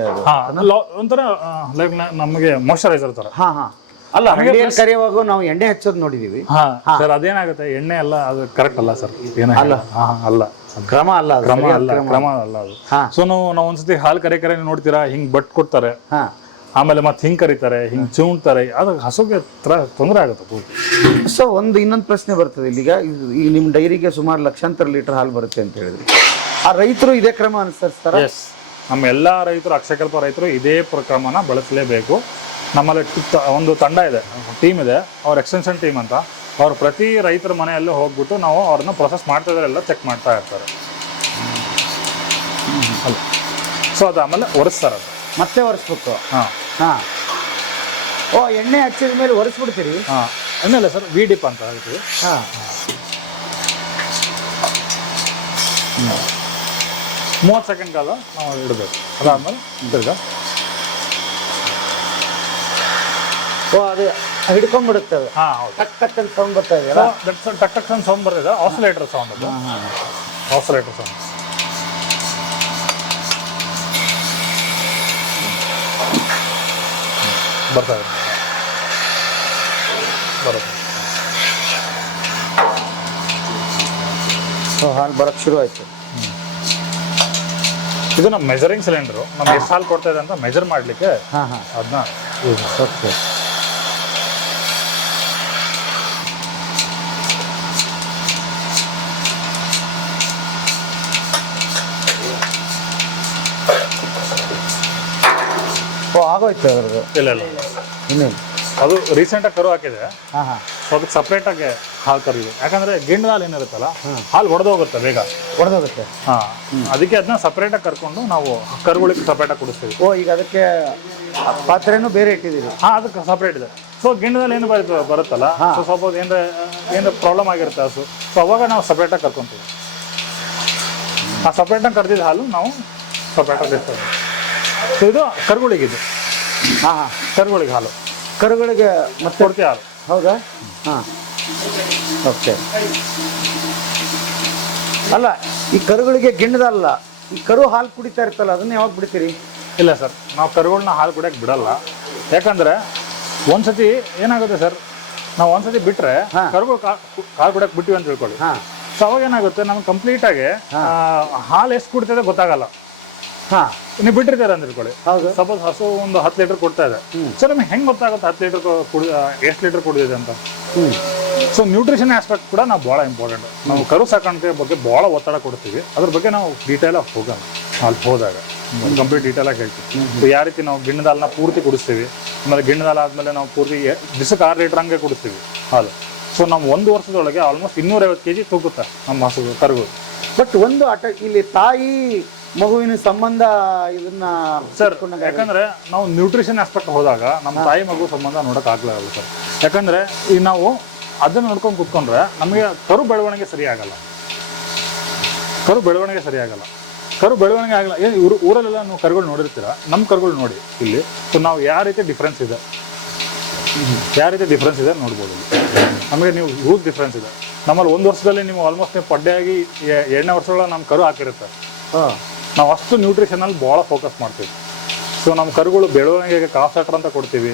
ಒಂಥರ ಲೈಕ್ ನಮಗೆ ಮಾಯಶ್ಚರೈಸರ್ ತರ. ಹಾ ಹಾ. ಅಲ್ಲ ಹಳ್ಳಿಯಲ್ಲಿ ಕರೆಯುವಾಗ ನಾವು ಎಣ್ಣೆ ಹಚ್ಚೋದು ನೋಡಿದೀವಿ. ಹಾ. ಸರ್ ಅದೇನಾಗುತ್ತೆ? ಎಣ್ಣೆ ಅಲ್ಲ ಅದು ಕರೆಕ್ಟ್ ಅಲ್ಲ ಸರ್. ಅಲ್ಲ. ಅಲ್ಲ. ಕ್ರಮ ಅಲ್ಲ ಕ್ರಮ ಅಲ್ಲ ಕ್ರಮ. ಅಲ್ಲ ಅದು. ಸೊ ನಾವು ನಾವು ಒಂದ್ಸತಿ ಹಾಲು ಕರೆ ಕರೆ ನೋಡ್ತೀರಾ? ಹಿಂಗ್ ಬಟ್ ಕೊಡ್ತಾರೆ. ಹಾ. ಆಮೇಲೆ ಮತ್ತೆ ಹಿಂಗ್ ಕರೀತಾರೆ ಹಿಂಗ್ ಚೂಣ್ತಾರೆ. ಅದು ಹಸುಗೆ ತ್ರ ತೊಂದರೆ ಆಗುತ್ತೆ ಸೊ ಒಂದು ಇನ್ನೊಂದು ಪ್ರಶ್ನೆ ಬರ್ತದೆ ಇಲ್ಲಿಗ. ಈ ನಿಮ್ಮ ಡೈರಿಗೆ ಸುಮಾರು ಲಕ್ಷಾಂತರ ಲೀಟರ್ ಹಾಲು ಬರುತ್ತೆ ಅಂತ ಹೇಳಿದ್ರಿ. ಆ ರೈತರು ಇದೇ ಕ್ರಮ ಅನುಸರಿಸ್ತಾರೆ? ಎಸ್ ನಮ್ಮ ಎಲ್ಲಾ ರೈತರು ಅಕ್ಷಕಲ್ಪ ರೈತರು ಇದೇ ಪ್ರಕ್ರಮನ ಬಳಸಲೇಬೇಕು. ನಮ್ಮಲ್ಲಿ ಒಂದು ತಂಡ ಇದೆ ಟೀಮ್ ಇದೆ. ಅವ್ರ ಎಕ್ಸ್ಟೆನ್ಷನ್ ಟೀಮ್ ಅಂತ. ಅವ್ರು ಪ್ರತಿ ರೈತರ ಮನೆಯಲ್ಲೂ ಹೋಗ್ಬಿಟ್ಟು ನಾವು ಅವ್ರನ್ನ ಪ್ರೊಸೆಸ್ ಮಾಡ್ತಾ ಇದ್ದಾರೆಲ್ಲ ಚೆಕ್ ಮಾಡ್ತಾ ಇರ್ತಾರೆ. ಅಲ್ಲ ಸೊ ಅದು ಆಮೇಲೆ ಒರೆಸ್ತಾರೆ ಅದು. ಮತ್ತೆ ಒರೆಸ್ಬೇಕು? ಹಾಂ. ಹಾಂ. ಓ ಎಣ್ಣೆ ಹಚ್ಚಿದ ಮೇಲೆ ಒರೆಸ್ಬಿಡ್ತೀರಿ? ಹಾಂ. ಆಮೇಲೆ ಸರ್ ವಿ ಡಿಪ್ ಅಂತ ಹೇಳ್ತೀವಿ. ಹಾಂ. ಮೂವತ್ತು ಸೆಕೆಂಡ್ ಕಾಲ ನಾವು ಇಡಬೇಕು. ಅದಾದಮೇಲೆ ತಿರ್ಗಾ. ಓ ಅದು ಹಿಡ್ಕೊಂಡ್ಬಿಡುತ್ತೆ ಅದು ಹಾಂ ಹೌದು. ಟಕ್ ಟಕ್ ಅಂತ ಸೌಂಡ್ ಬರ್ತಾ ಇದೆಯಲ್ಲ ದಟ್ಸ್ ಟಕ್ ಟಕ್ ಸೌಂಡ್ ಬರ್ತಿದೆ. ಆಸಿಲೇಟರ್ ಸೌಂಡ್ ಅದು. ಆಸಿಲೇಟರ್ ಸೌಂಡ್ ಬರ್ತಾ ಇದೆ. ಬರುತ್ತೆ. ಸೊ ಹಾಲು ಬರೋಕ್ಕೆ ಶುರು ಆಯ್ತು. ಇದು ನಮ್ಮ ಮೆಜರಿಂಗ್ ಸಿಲಿಂಡರು ನಮ್ಗೆ ಎಷ್ಟು ಹಾಲು ಕೊಡ್ತಾ ಇದೆ ಅಂತ ಮೆಜರ್ ಮಾಡಲಿಕ್ಕೆ ಹಾಂ ಹಾಂ. ಅದನ್ನ ಓಕೆ ಅದ್ರದ್ದು? ಇಲ್ಲ ಇಲ್ಲ. ಇನ್ನೇನು? ಅದು ರೀಸೆಂಟಾಗಿ ಕರು ಹಾಕಿದೆ. ಹಾಂ ಹಾಂ. ಸೊ ಅದಕ್ಕೆ ಸಪ್ರೇಟಾಗಿ ಹಾಲು ಕರಿದೆ ಯಾಕಂದ್ರೆ ಗಿಂಡದ ಹಾಲು ಏನಿರುತ್ತಲ್ಲ ಹಾಲು ಒಡೆದೋಗುತ್ತೆ ಬೇಗ. ಹೊಡೆದೋಗುತ್ತೆ ಹಾಂ. ಅದಕ್ಕೆ ಅದನ್ನ ಸಪ್ರೇಟಾಗಿ ಕರ್ಕೊಂಡು ನಾವು ಕರುಗಳಿಗೆ ಸಪ್ರೇಟಾಗಿ ಕುಡಿಸ್ತೀವಿ. ಓ ಈಗ ಅದಕ್ಕೆ ಪಾತ್ರೆನೂ ಬೇರೆ ಇಟ್ಟಿದ್ದೀವಿ ಹಾಂ ಅದಕ್ಕೆ ಸಪ್ರೇಟ್ ಇದೆ. ಸೊ ಗಿಣ್ಣದಲ್ಲಿ ಏನು ಬರುತ್ತೆ ಬರುತ್ತಲ್ಲ ಸೊ ಸ್ವಲ್ಪ ಏನಾರ ಏನಾರ ಪ್ರಾಬ್ಲಮ್ ಆಗಿರುತ್ತೆ ಹಸು ಸೊ ಅವಾಗ ನಾವು ಸಪ್ರೇಟಾಗಿ ಕರ್ಕೊತೀವಿ. ಆ ಸಪ್ರೇಟಾಗಿ ಕರೆದಿದ್ದ ಹಾಲು ನಾವು ಸಪ್ರೇಟಾಗಿ ಇರ್ತೇವೆ ಸೊ ಇದು ಕರುಗಳಿಗಿದು. ಹಾಂ ಹಾಂ. ಕರುಗಳಿಗೆ ಹಾಲು. ಕರುಗಳಿಗೆ ಮತ್ತೆ ಕೊಡ್ತೀವಿ ಹಾಲು. ಹೌದಾ? ಹಾಂ. ಓಕೆ ಅಲ್ಲ ಈ ಕರುಗಳಿಗೆ ಗಿಣ್ಣದಲ್ಲ ಈ ಕರು ಹಾಲು ಕುಡಿತಾ ಇರ್ತಲ್ಲ ಅದನ್ನ ಯಾವಾಗ ಬಿಡ್ತೀರಿ? ಇಲ್ಲ ಸರ್ ನಾವು ಕರುಗಳನ್ನ ಹಾಲು ಕುಡಿಯಕ್ಕೆ ಬಿಡಲ್ಲ. ಯಾಕಂದ್ರೆ ಒಂದ್ಸತಿ ಏನಾಗುತ್ತೆ ಸರ್ ನಾವು ಒಂದ್ಸತಿ ಬಿಟ್ರೆ. ಕರುಗಳು ಹಾಲು ಕುಡಿಯಕ್ಕೆ ಬಿಟ್ಟಿವಿ ಅಂತ ತಿಳ್ಕೊಳ್ಳಿ. ಹಾಂ. ಸೊ ಅವಾಗ ಏನಾಗುತ್ತೆ ನಮ್ಗೆ ಕಂಪ್ಲೀಟ್ ಆಗಿ ಹಾಲು ಎಷ್ಟು ಕುಡಿತದೆ ಗೊತ್ತಾಗಲ್ಲ. ಹಾಂ. ನೀವು ಬಿಟ್ಟಿರ್ತಾರೆ ಅಂತ ತಿಳ್ಕೊಳ್ಳಿ ಹೌದು. ಸಪೋಸ್ ಹಸು ಒಂದು ಹತ್ತು ಲೀಟರ್ ಕೊಡ್ತಾ ಇದೆ. ಸೊ ನಿಮ್ಗೆ ಹೆಂಗೆ ಗೊತ್ತಾಗುತ್ತೆ ಹತ್ತು ಲೀಟರ್ ಎಷ್ಟು ಲೀಟರ್ ಕುಡಿದಿದೆ ಅಂತ? ಸೊ ನ್ಯೂಟ್ರಿಷನ್ ಆಸ್ಪೆಕ್ಟ್ ಕೂಡ ನಾವು ಭಾಳ ಇಂಪಾರ್ಟೆಂಟ್ ನಾವು ಕರು ಸಾಕಾಣಿಕೆ ಬಗ್ಗೆ ಭಾಳ ಒತ್ತಡ ಕೊಡ್ತೀವಿ. ಅದ್ರ ಬಗ್ಗೆ ನಾವು ಡೀಟೇಲ್ ಆಗಿ ಹೋಗೋಣ ಅಲ್ಲಿ ಹೋದಾಗ. ಕಂಪ್ಲೀಟ್ ಡೀಟೇಲ್ ಆಗಿ ಹೇಳ್ತೀವಿ ಯಾವ ರೀತಿ ನಾವು ಗಿಣ್ಣದ ಹಾಲನ್ನ ಪೂರ್ತಿ ಕುಡಿಸ್ತೀವಿ. ಆಮೇಲೆ ಗಿಣ್ಣದ ಹಾಲು ಆದಮೇಲೆ ನಾವು ಪೂರ್ತಿ ದಿವಸಕ್ಕೆ ಆರು ಲೀಟರ್ ಹಂಗೆ ಕುಡಿಸ್ತೀವಿ ಹಾಲು. ಸೊ ನಾವು ಒಂದು ವರ್ಷದೊಳಗೆ ಆಲ್ಮೋಸ್ಟ್ ಇನ್ನೂರೈವತ್ತು ಕೆ ಜಿ ತೂಕುತ್ತೆ ನಮ್ಮ ಹಸು ಕರುಗಳು. ಬಟ್ ಒಂದು ಆಟ ಇಲ್ಲಿ ತಾಯಿ ಮಗುವಿನ ಸಂಬಂಧ ಇದನ್ನ ಸರ್ ಯಾಕಂದ್ರೆ ನಾವು ನ್ಯೂಟ್ರಿಷನ್ ಆಸ್ಪೆಕ್ಟ್ ಹೋದಾಗ ನಮ್ಮ ತಾಯಿ ಮಗು ಸಂಬಂಧ ನೋಡಕ್ ಆಗ್ಲಾಗಲ್ಲ ಸರ್. ಯಾಕಂದ್ರೆ ಈ ನಾವು ಅದನ್ನ ನೋಡ್ಕೊಂಡು ಕುತ್ಕೊಂಡ್ರೆ ನಮಗೆ ಕರು ಬೆಳವಣಿಗೆ ಸರಿಯಾಗಲ್ಲ ಆಗಲ್ಲ. ಕರು ಬೆಳವಣಿಗೆ ಸರಿಯಾಗಲ್ಲ ಆಗಲ್ಲ. ಕರು ಬೆಳವಣಿಗೆ ಆಗಲ್ಲ. ಏನು ಇವರು ಊರಲ್ಲೆಲ್ಲ ನೀವು ಕರುಗಳು ನೋಡಿರ್ತೀರ? ನಮ್ಮ ಕರುಗಳು ನೋಡಿ ಇಲ್ಲಿ. ಸೊ ನಾವು ಯಾವ ರೀತಿ ಡಿಫ್ರೆನ್ಸ್ ಇದೆ? ಯಾವ ರೀತಿ ಡಿಫ್ರೆನ್ಸ್ ಇದೆ ನೋಡ್ಬೋದು ನಮಗೆ ನೀವು ಯೂಸ್ ಡಿಫ್ರೆನ್ಸ್ ಇದೆ. ನಮ್ಮಲ್ಲಿ ಒಂದು ವರ್ಷದಲ್ಲಿ ನೀವು ಆಲ್ಮೋಸ್ಟ್ ನೀವು ಪಡ್ಡೆಯಾಗಿ ಎರಡನೇ ವರ್ಷಗಳ ನಮ್ಮ ಕರು ಹಾಕಿರುತ್ತೆ. ಹಾಂ. ನಾವು ಅಷ್ಟು ನ್ಯೂಟ್ರಿಷನಲ್ಲಿ ಭಾಳ ಫೋಕಸ್ ಮಾಡ್ತೀವಿ. ಸೊ ನಮ್ಮ ಕರುಗಳು ಬೆಳವಣಿಗೆಗೆ ಕಾಫ್ ಅಂತ ಕೊಡ್ತೀವಿ.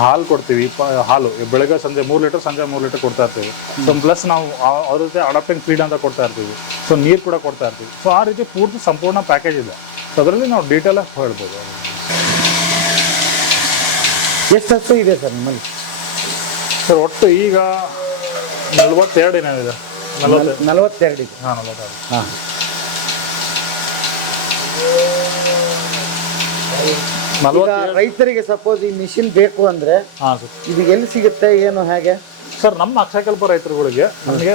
ಹಾಲು ಕೊಡ್ತೀವಿ. ಹಾಲು. ಬೆಳಗ್ಗೆ ಸಂಜೆ ಮೂರು ಲೀಟರ್ ಸಂಜೆ ಮೂರು ಲೀಟರ್ ಕೊಡ್ತಾ ಇರ್ತೀವಿ. ಸೊ ಪ್ಲಸ್ ನಾವು ಅವ್ರ ಜೊತೆ ಅಡಾಪ್ಟಿಂಗ್ ಫೀಡ್ ಅಂತ ಕೊಡ್ತಾ ಇರ್ತೀವಿ. ಸೊ ನೀರು ಕೂಡ ಕೊಡ್ತಾ ಇರ್ತೀವಿ. ಸೊ ಆ ರೀತಿ ಪೂರ್ತಿ ಸಂಪೂರ್ಣ ಪ್ಯಾಕೇಜ್ ಇದೆ. ಸೊ ಅದರಲ್ಲಿ ನಾವು ಡೀಟೇಲಾಗಿ ಹೇಳ್ಬೋದು. ಎಷ್ಟು ಹತ್ತು ಇದೆ ಸರ್ ನಿಮ್ಮಲ್ಲಿ? ಸರ್ ಒಟ್ಟು ಈಗ ನಲ್ವತ್ತೆರಡು ಏನೇನಿದೆ ನಲವತ್ತೆರಡು ಇದೆ. ಹಾಂ ನಲ್ವತ್ತೆರಡು. ಹಾಂ. ಈಗ ರೈತರಿಗೆ ಸಪೋಸ್ ಈ ಮಿಷಿನ್ ಬೇಕು ಅಂದ್ರೆ ಹಾ ಸರ್. ಇದು ಎಲ್ಲಿ ಸಿಗುತ್ತೆ ಏನು ಹೇಗೆ? ಸರ್ ನಮ್ಮ ಅಕ್ಷಕಲ್ಪ ರೈತರುಗಳಿಗೆ ನಮಗೆ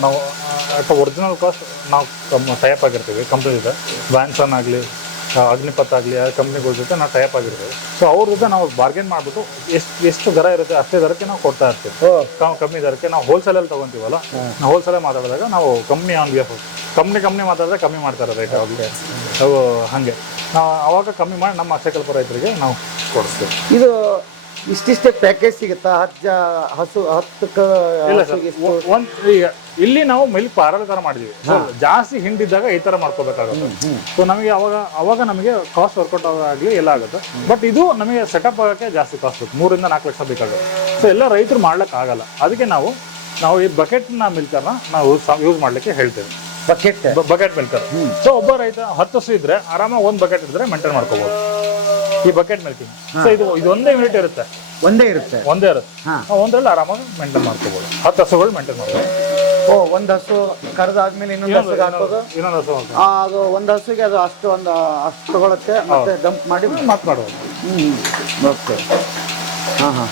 ನಾವು ಒರಿಜಿನಲ್ ಕಾಸ್ಟ್ ನಾವು ಟೈಪ್ ಆಗಿರ್ತೀವಿ ಕಂಪ್ನಿ ಇದೆ. ವ್ಯಾನ್ಸನ್ ಆಗಲಿ ಅಗ್ನಿಪತ್ ಆಗಲಿ ಆ ಕಂಪ್ನಿಗಳ ಜೊತೆ ನಾವು ಟೈಪ್ ಆಗಿರ್ತೀವಿ. ಸೊ ಅವ್ರ ಜೊತೆ ನಾವು ಬಾರ್ಗೇನ್ ಮಾಡಿಬಿಟ್ಟು ಎಷ್ಟು ಎಷ್ಟು ದರ ಇರುತ್ತೆ ಅಷ್ಟೇ ದರಕ್ಕೆ ನಾವು ಕೊಡ್ತಾ ಇರ್ತೀವಿ. ಓ ನಾವು ಕಮ್ಮಿ ದರಕ್ಕೆ ನಾವು ಹೋಲ್ಸೇಲಲ್ಲಿ ತೊಗೊತೀವಲ್ಲ ನಾವು ಹೋಲ್ಸೇಲೇ ಮಾತಾಡಿದಾಗ ನಾವು ಕಮ್ಮಿ ಆನ್ ಬಿಎಫ್ ಕಂಪ್ನಿ ಕಂಪ್ನಿ ಮಾತಾಡಿದ್ರೆ ಕಮ್ಮಿ ಮಾಡ್ತಾರೆ ರೈಟ್ ಅವ್ರಿಗೆ ಅವು ಹಾಗೆ. ನಾವು ಅವಾಗ ಕಮ್ಮಿ ಮಾಡಿ ನಮ್ಮ ಅಕ್ಷಯಕಲ್ಪ ರೈತರಿಗೆ ನಾವು ಕೊಡಿಸ್ತೀವಿ. ಇದು ಇಷ್ಟಿಷ್ಟೇ ಪ್ಯಾಕೇಜ್ ಸಿಗುತ್ತಾ? ಹತ್ತು ಜ ಹಸು ಹತ್ತು ಕ ಇಲ್ಲ ಸರ್ ಹಸುಗೆ ಎಷ್ಟು? ಒಂದ್ ಈಗ ಇಲ್ಲಿ ನಾವು ಮಿಲ್ಕ್ ಪಾರಲ್ ತರ ಮಾಡಿದೀವಿ. ಜಾಸ್ತಿ ಹಿಂಡಿದ್ದಾಗ ಈ ತರ ಮಾಡ್ಕೋಬೇಕಾಗುತ್ತೆ. ಸೊ ನಮಗೆ ಅವಾಗ ಅವಾಗ ನಮಗೆ ಕಾಸ್ಟ್ ವರ್ಕೌಟ್ ಆಗಲಿ ಎಲ್ಲ ಆಗುತ್ತೆ. ಬಟ್ ಇದು ನಮಗೆ ಸೆಟಪ್ ಆಗಕ್ಕೆ ಜಾಸ್ತಿ ಕಾಸ್ಟ್ ಬೇಕು ಮೂರಿಂದ ನಾಲ್ಕು ಲಕ್ಷ ಬೇಕಾಗುತ್ತೆ. ಸೊ ಎಲ್ಲ ರೈತರು ಮಾಡ್ಲಿಕ್ಕೆ ಆಗಲ್ಲ. ಅದಕ್ಕೆ ನಾವು ನಾವು ಈ ಬಕೆಟ್ನ ಮಿಲ್ಕರ್ನ ನಾವು ಯೂಸ್ ಮಾಡ್ಲಿಕ್ಕೆ ಹೇಳ್ತೇವೆ. ಬಕೆಟ್ ಬಕೆಟ್ ಮಿಲ್ಕರ್ ಸೊ ಒಬ್ಬ ರೈತ ಹತ್ತು ಹಸು ಇದ್ರೆ ಆರಾಮಾಗಿ ಒಂದು ಬಕೆಟ್ ಇದ್ರೆ ಮೇಂಟೈನ್ ಮಾಡ್ಕೋಬಹುದು ಈ ಬಕೆಟ್ ಮಿಲ್ಕಿಂಗ್ ಸೊ ಇದು ಇದು ಒಂದೇ ಯೂನಿಟ್ ಇರುತ್ತೆ. ಒಂದೇ ಇರುತ್ತೆ. ಒಂದೇ ಇರುತ್ತೆ. ಒಂದ್ರಲ್ಲಿ ಆರಾಮಾಗಿ ಮೇಂಟೈನ್ ಮಾಡ್ಕೋಬಹುದು ಹತ್ತು ಹಸುಗಳು ಮೇಂಟೈನ್ ಮಾಡ್ಬೋದು. ಓ ಒಂದು ಹಸು ಕರೆದಾದ್ಮೇಲೆ ಇನ್ನೊಂದು ಹಸುಗೆ ಹಾಕೋದು ಇನ್ನೊಂದು ಹಸು ಅದು ಒಂದು ಹಸುಗೆ ಅದು ಅಷ್ಟು ಒಂದು ಅಷ್ಟು ತಗೊಳುತ್ತೆ ಮತ್ತೆ ಡಂಪ್ ಮಾಡಿ ಮಾತು ಮಾಡ್ಬೋದು. ಹ್ಞೂ ಓಕೆ ಹಾಂ ಹಾಂ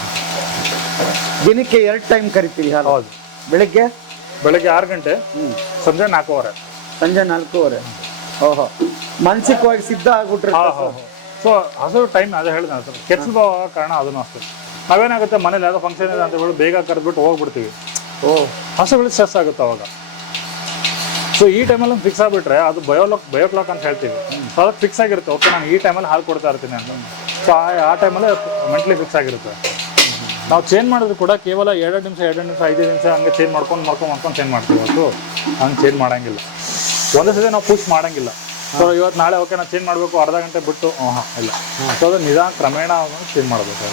ದಿನಕ್ಕೆ ಎರಡು ಟೈಮ್ ಕರಿತೀವಿ ಹಾಲು? ಹೌದು. ಬೆಳಿಗ್ಗೆ? ಬೆಳಿಗ್ಗೆ ಆರು ಗಂಟೆ ಸಂಜೆ ನಾಲ್ಕೂವರೆ. ಸಂಜೆ ನಾಲ್ಕೂವರೆ. ಓಹೋ. ಮಾನಸಿಕವಾಗಿ ಸಿದ್ಧ ಆಗ್ಬಿಟ್ರೆ ಸೊ ಹಸು ಟೈಮ್ ಅದೇ ಹೇಳಿದೆ ಸರ್. ಕೆಚ್ಚಲು ಕಾರಣ ಅದನ್ನು ಅಷ್ಟೇ. ನಾವೇನಾಗುತ್ತೆ ಮನೇಲಿ ಯಾವುದೋ ಫಂಕ್ಷನ್ ಇದೆ ಅಂತ ಹೇಳಿ ಬೇಗ ಕರೆದ್ಬಿಟ್ಟು ಹೋಗ್ಬಿಡ್ತೀವಿ. ಓ. ಹಸುಗಳು ಸ್ಟ್ರೆಸ್ ಆಗುತ್ತೆ ಅವಾಗ. ಸೊ ಈ ಟೈಮಲ್ಲಿ ಫಿಕ್ಸ್ ಆಗಿಬಿಟ್ರೆ ಅದು ಬಯೋಲಾಕ್ ಬಯೋಕ್ಲಾಕ್ ಅಂತ ಹೇಳ್ತೀವಿ. ಸೊ ಅದಕ್ಕೆ ಫಿಕ್ಸ್ ಆಗಿರುತ್ತೆ. ಓಕೆ ನಾನು ಈ ಟೈಮಲ್ಲಿ ಹಾಲು ಕೊಡ್ತಾ ಇರ್ತೀನಿ ಅಂತ. ಸೊ ಆ ಟೈಮಲ್ಲಿ ಮೆಂಟ್ಲಿ ಫಿಕ್ಸ್ ಆಗಿರುತ್ತೆ. ನಾವು ಚೇಂಜ್ ಮಾಡಿದ್ರು ಕೂಡ ಕೇವಲ ಎರಡು ನಿಮಿಷ ಎರಡು ನಿಮಿಷ ಐದು ನಿಮಿಷ ಹಂಗೆ ಚೇಂಜ್ ಮಾಡ್ಕೊಂಡು ಮಾಡ್ಕೊಂಡು ಮಾಡ್ಕೊಂಡು ಚೇಂಜ್ ಮಾಡ್ತೀವಿ. ಅದು ಹಂಗೆ ಚೇಂಜ್ ಮಾಡೋಂಗಿಲ್ಲ. ಒಂದೇ ಸತಿ ನಾವು ಪುಷ್ ಮಾಡಂಗಿಲ್ಲ. ಸೊ ಇವತ್ತು ನಾಳೆ ಓಕೆ ನಾ ಚೇಂಜ್ ಮಾಡಬೇಕು ಅರ್ಧ ಗಂಟೆ ಬಿಟ್ಟು. ಹಾಂ ಇಲ್ಲ. ಸೊ ಅದು ನಿಧಾನ ಕ್ರಮೇಣ ಚೇಂಜ್ ಮಾಡಬೇಕು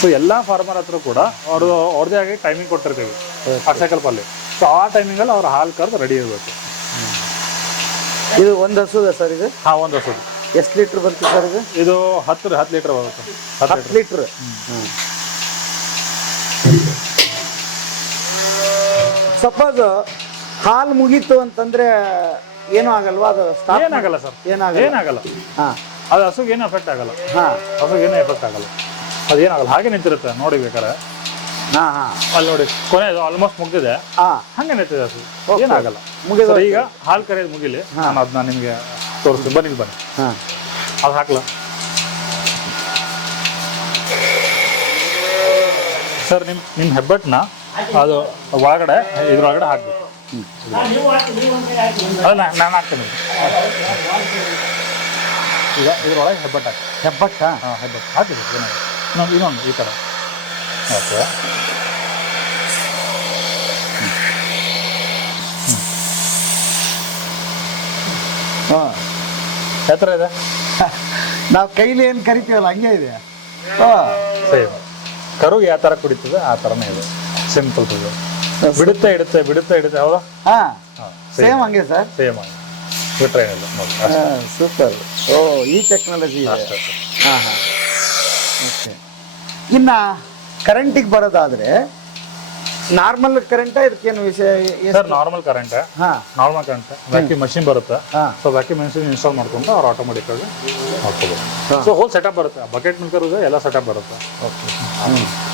ಸೊ ಎಲ್ಲ ಫಾರ್ಮರ್ ಹತ್ರ ಕೂಡ ಅವರು ಅವ್ರದೇ ಆಗಿ ಟೈಮಿಂಗ್ ಕೊಟ್ಟಿರ್ತೀವಿ ಪಲ್ಲಿ. ಸೊ ಆ ಟೈಮಿಂಗಲ್ಲಿ ಅವ್ರ ಹಾಲು ಕರೆದು ರೆಡಿ ಇರಬೇಕು. ಇದು ಒಂದು ಹಸುದ ಸರ್ ಇದು? ಹಾಂ ಒಂದು ಹಸುದು. ಎಷ್ಟು ಲೀಟ್ರ್ ಬರುತ್ತೆ ಸರ್ ಇದು? ಇದು ಹತ್ತು ಹತ್ತು ಲೀಟ್ರ್ ಬರುತ್ತೆ. ಹತ್ತು ಲೀಟ್ರ್ ಸಪೋಸ್ ಹಾಲು ಮುಗೀತು ಅಂತಂದ್ರೆ ಏನೂ ಆಗಲ್ವಾ? ಅದು ಸ್ಟಾಪ್ ಏನಾಗಲ್ಲ ಸರ್. ಏನಾಗಲ್ಲ? ಏನಾಗಲ್ಲ. ಹಾಂ. ಅದು ಹಸುಗೆ ಏನು ಎಫೆಕ್ಟ್ ಆಗಲ್ಲ. ಹಾ. ಹಸುಗೆ ಏನೂ ಎಫೆಕ್ಟ್ ಆಗಲ್ಲ. ಅದೇನಾಗಲ್ಲ ಹಾಗೆ ನಿಂತಿರುತ್ತೆ. ನೋಡಿ ಬೇಕಾರೆ ಹಾ ಹಾಂ. ಅಲ್ಲಿ ನೋಡಿ ಕೊನೆ ಆಲ್ಮೋಸ್ಟ್ ಮುಗಿದಿದೆ. ಹಾ. ಹಂಗೆ ನಿಂತಿದೆ ಹಸು ಏನಾಗಲ್ಲ. ಮುಗಿದ ಈಗ ಹಾಲು ಕರೆಯೋದು ಮುಗಿಲಿ. ನಾನು ಅದನ್ನ ನಿಮಗೆ ತೋರಿಸ್ತೀನಿ. ಬನ್ನಿ ಬನ್ನಿ. ಹಾ. ಅದು ಹಾಕ್ಲಾ? ಸರ್ ನಿಮ್ಮ ನಿಮ್ಮ ಹೆಬ್ಬಟ್ಟನ್ನ ಅದು ಒಳಗಡೆ ಇದ್ರೊಳಗಡೆ ಹಾಕ್ಬೇಕು. ಅಲ್ಲ ನಾ- ನಾನು ಹಾಕ್ತೀನಿ. ಈಗ ಇದ್ರೊಳಗೆ ಹೆಬ್ಬಟ್ಟು ಹಾಕಿ. ಹೆಬ್ಬಟ್ಟ? ಹಾಂ ಹೆಬ್ಬಟ್ಟು. ಹಾಕಿ ಸರ್ ಏನಾಗುತ್ತೆ ಇನ್ನೊಂದು ಇನ್ನೊಂದು ಈ ಥರ ಓಕೆ. ಹಾ. ಎತ್ತರ ಇದೆ? ನಾವು ಕೈಲಿ ಏನು ಕರಿತೀವಲ್ಲ ಹಂಗೆ ಇದೆ. ಹಾಂ. ಸರಿ ಕರು ಯಾವ ಥರ ಕುಡಿತದೆ ಆ ಥರನೇ ಇದೆ. ಸಿಂಪಲ್ ಇದೆ. ಬಿಡುತ್ತೆ ಇಡುತ್ತೆ ಬಿಡುತ್ತೆ ಇಡುತ್ತೆ ಹೌದಾ? ಹಾ ಸೇಮ್ ಹಂಗೆ ಸರ್. ಸೇಮ್ ಆಗಿ ಬಿಟ್ರೆ ಏನಿಲ್ಲ ನೋಡಿ ಅಷ್ಟೇ. ಸೂಪರ್. ಓ ಈ ಟೆಕ್ನಾಲಜಿ ಇದೆ. ಅಷ್ಟೇ ಸರ್. ಹಾ ಹಾ. ಓಕೆ ಇನ್ನ ಕರೆಂಟಿಗೆ ಬರೋದಾದ್ರೆ ನಾರ್ಮಲ್ ಕರೆಂಟ್ ಇದಕ್ಕೇನು ವಿಷಯ ಎ- ಸರ್ ನಾರ್ಮಲ್ ಕರೆಂಟ್ ಹಾ. ನಾರ್ಮಲ್ ಕರೆಂಟ್ ವ್ಯಾಕ್ಯೂಮ್ ಮಷಿನ್ ಬರುತ್ತೆ. ಹಾ. ಸೊ ವ್ಯಾಕ್ಯೂಮ್ ಮಷಿನ್ ಇನ್ಸ್ಟಾಲ್ ಮಾಡ್ಕೊಂಡು ಅವ್ರು ಆಟೋಮೆಟಿಕ್ ಆಗಿ ಮಾಡ್ಕೋಬೋದು. ಸೊ ಹೋಲ್ ಸೆಟಪ್ ಬರುತ್ತೆ. ಬಕೆಟ್ ಮಿಲ್ಕರ್ ಎಲ್ಲ ಸೆಟಪ್ ಬರುತ್ತೆ. ಓಕೆ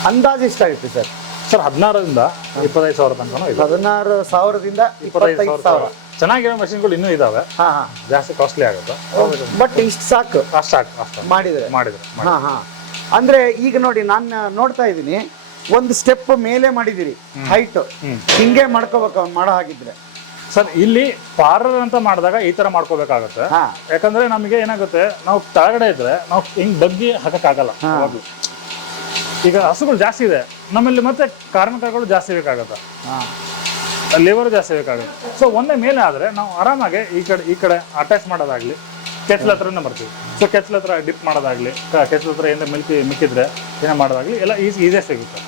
ಅಂದಾಜು ಇಷ್ಟ ಎಷ್ಟಾಗುತ್ತೆ ಸರ್? ಸರ್ ಹದಿನಾರರಿಂದ ಇಪ್ಪತ್ತೈದು ಸಾವಿರ ತನಕ ಇದೆ? ಹದಿನಾರು ಸಾವಿರದಿಂದ ಇಪ್ಪತ್ತೈದು ಸಾವಿರ ಚೆನ್ನಾಗಿರೋ ಮಷಿನ್ಗಳು ಇನ್ನೂ ಇದಾವೆ. ಹಾ ಹಾ. ಜಾಸ್ತಿ ಕಾಸ್ಟ್ಲಿ ಆಗುತ್ತೆ. ಬಟ್ ಇಷ್ಟು ಸಾಕು. ಅಷ್ಟು ಸಾಕು ಅಷ್ಟು ಮಾಡಿದ್ರೆ. ಮಾಡಿದ್ರೆ ಮಾಡಿ. ಹಾ ಹಾ. ಅಂದ್ರೆ ಈಗ ನೋಡಿ ನಾನು ನೋಡ್ತಾ ಇದ್ದೀನಿ ಒಂದು ಸ್ಟೆಪ್ ಮೇಲೆ ಮಾಡಿದಿರಿ ಹೈಟ್ ಹಿಂಗೆ ಮಾಡ್ಕೋಬೇಕು ಅವ್ನು ಮಾಡೋ ಹಾಗಿದ್ರೆ. ಸರ್ ಇಲ್ಲಿ ಪಾರ್ಲರ್ ಅಂತ ಮಾಡಿದಾಗ ಈ ತರ ಮಾಡ್ಕೋಬೇಕಾಗತ್ತೆ. ಯಾಕಂದ್ರೆ ನಮಗೆ ಏನಾಗುತ್ತೆ ನಾವು ತಳಗಡೆ ಇದ್ರೆ ನಾವು ಹಿಂಗ್ ಬಗ್ಗಿ ಹಾಕಕ್ಕಾಗಲ್ಲ. ಈಗ ಹಸುಗಳು ಜಾಸ್ತಿ ಇದೆ. ನಮ್ಮಲ್ಲಿ ಮತ್ತೆ ಕಾರ್ಮಿಕರುಗಳು ಜಾಸ್ತಿ ಬೇಕಾಗುತ್ತೆ. ಹಾ. ಲೇಬರ್ ಜಾಸ್ತಿ ಬೇಕಾಗುತ್ತೆ. ಸೊ ಒಂದೇ ಮೇಲೆ ಆದ್ರೆ ನಾವು ಆರಾಮಾಗಿ ಈ ಕಡೆ ಈ ಕಡೆ ಅಟ್ಯಾಚ್ ಮಾಡೋದಾಗ್ಲಿ ಕೆಚ್ಚಲ ಹತ್ರನೇ ಬರ್ತೀವಿ. ಸೊ ಕೆಚ್ಚಲ ಹತ್ರ ಡಿಪ್ ಮಾಡೋದಾಗ್ಲಿ ಕೆಚ್ಚಲ ಹತ್ರ ಏನಾರ ಮಿಲ್ಕಿ ಮಿಕ್ಕಿದ್ರೆ ಏನೇ ಮಾಡೋದಾಗ್ಲಿ ಎಲ್ಲ ಈಸಿ ಈಸಿಯಾಗಿ ಸಿಗುತ್ತೆ.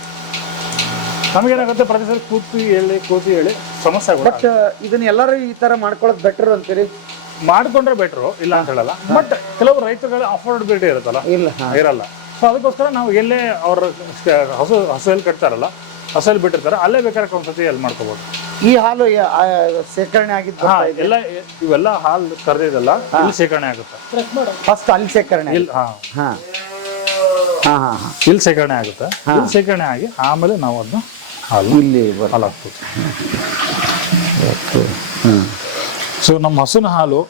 ನಮಗೇನಾಗುತ್ತೆ ಪ್ರತಿ ಸಲ ಕೂತಿ ಹೇಳಿ ಕೂತಿ ಹೇಳಿ ಸಮಸ್ಯೆ ಬಟ್ ಇದನ್ನ ಎಲ್ಲರೂ ಈ ತರ ಮಾಡ್ಕೊಳ್ಳೋದು ಬೆಟರ್ ಅಂತೀರಿ? ಮಾಡ್ಕೊಂಡ್ರೆ ಬೆಟ್ರು ಇಲ್ಲ ಅಂತ ಹೇಳಲ್ಲ. ಬಟ್ ಕೆಲವು ರೈತರುಗಳ ಅಫೋರ್ಡಬಿಲಿಟಿ ಇರುತ್ತಲ್ಲ? ಇಲ್ಲ ಇರಲ್ಲ. ಸೊ ಅದಕ್ಕೋಸ್ಕರ ನಾವು ಎಲ್ಲೇ ಅವ್ರ ಹಸು ಹಸುವಲ್ಲಿ ಕಟ್ತಾರಲ್ಲ ಹಸುಯಲ್ಲಿ ಬಿಟ್ಟಿರ್ತಾರೆ ಅಲ್ಲೇ ಬೇಕಾದ್ರೆ ಒಂದ್ಸತಿ ಎಲ್ಲಿ ಮಾಡ್ಕೋಬಹುದು ಈ ಹಾಲು ಶೇಖರಣೆ ಆಗಿದ್ದು ಹಾ ಎಲ್ಲ ಇವೆಲ್ಲ ಹಾಲು ಕರೆದಿದೆಲ್ಲ ಇಲ್ಲಿ ಶೇಖರಣೆ ಆಗುತ್ತೆ. ಫಸ್ಟ್ ಅಲ್ಲಿ ಶೇಖರಣೆ ಇಲ್ಲಿ ಹಾ. ಹಾ. ಹಾ ಹಾಂ ಹಾ. ಇಲ್ಲಿ ಶೇಖರಣೆ ಆಗುತ್ತೆ. ಇಲ್ಲಿ ಶೇಖರಣೆ ಆಗಿ ಆಮೇಲೆ ನಾವು ಅದನ್ನ ಹಾಲು ಇಲ್ಲಿ ಹಾಲು ಹಾಕ್ತೀವಿ ಸೊ ನಮ್ಮ ಹಸುನ ಹಾಲು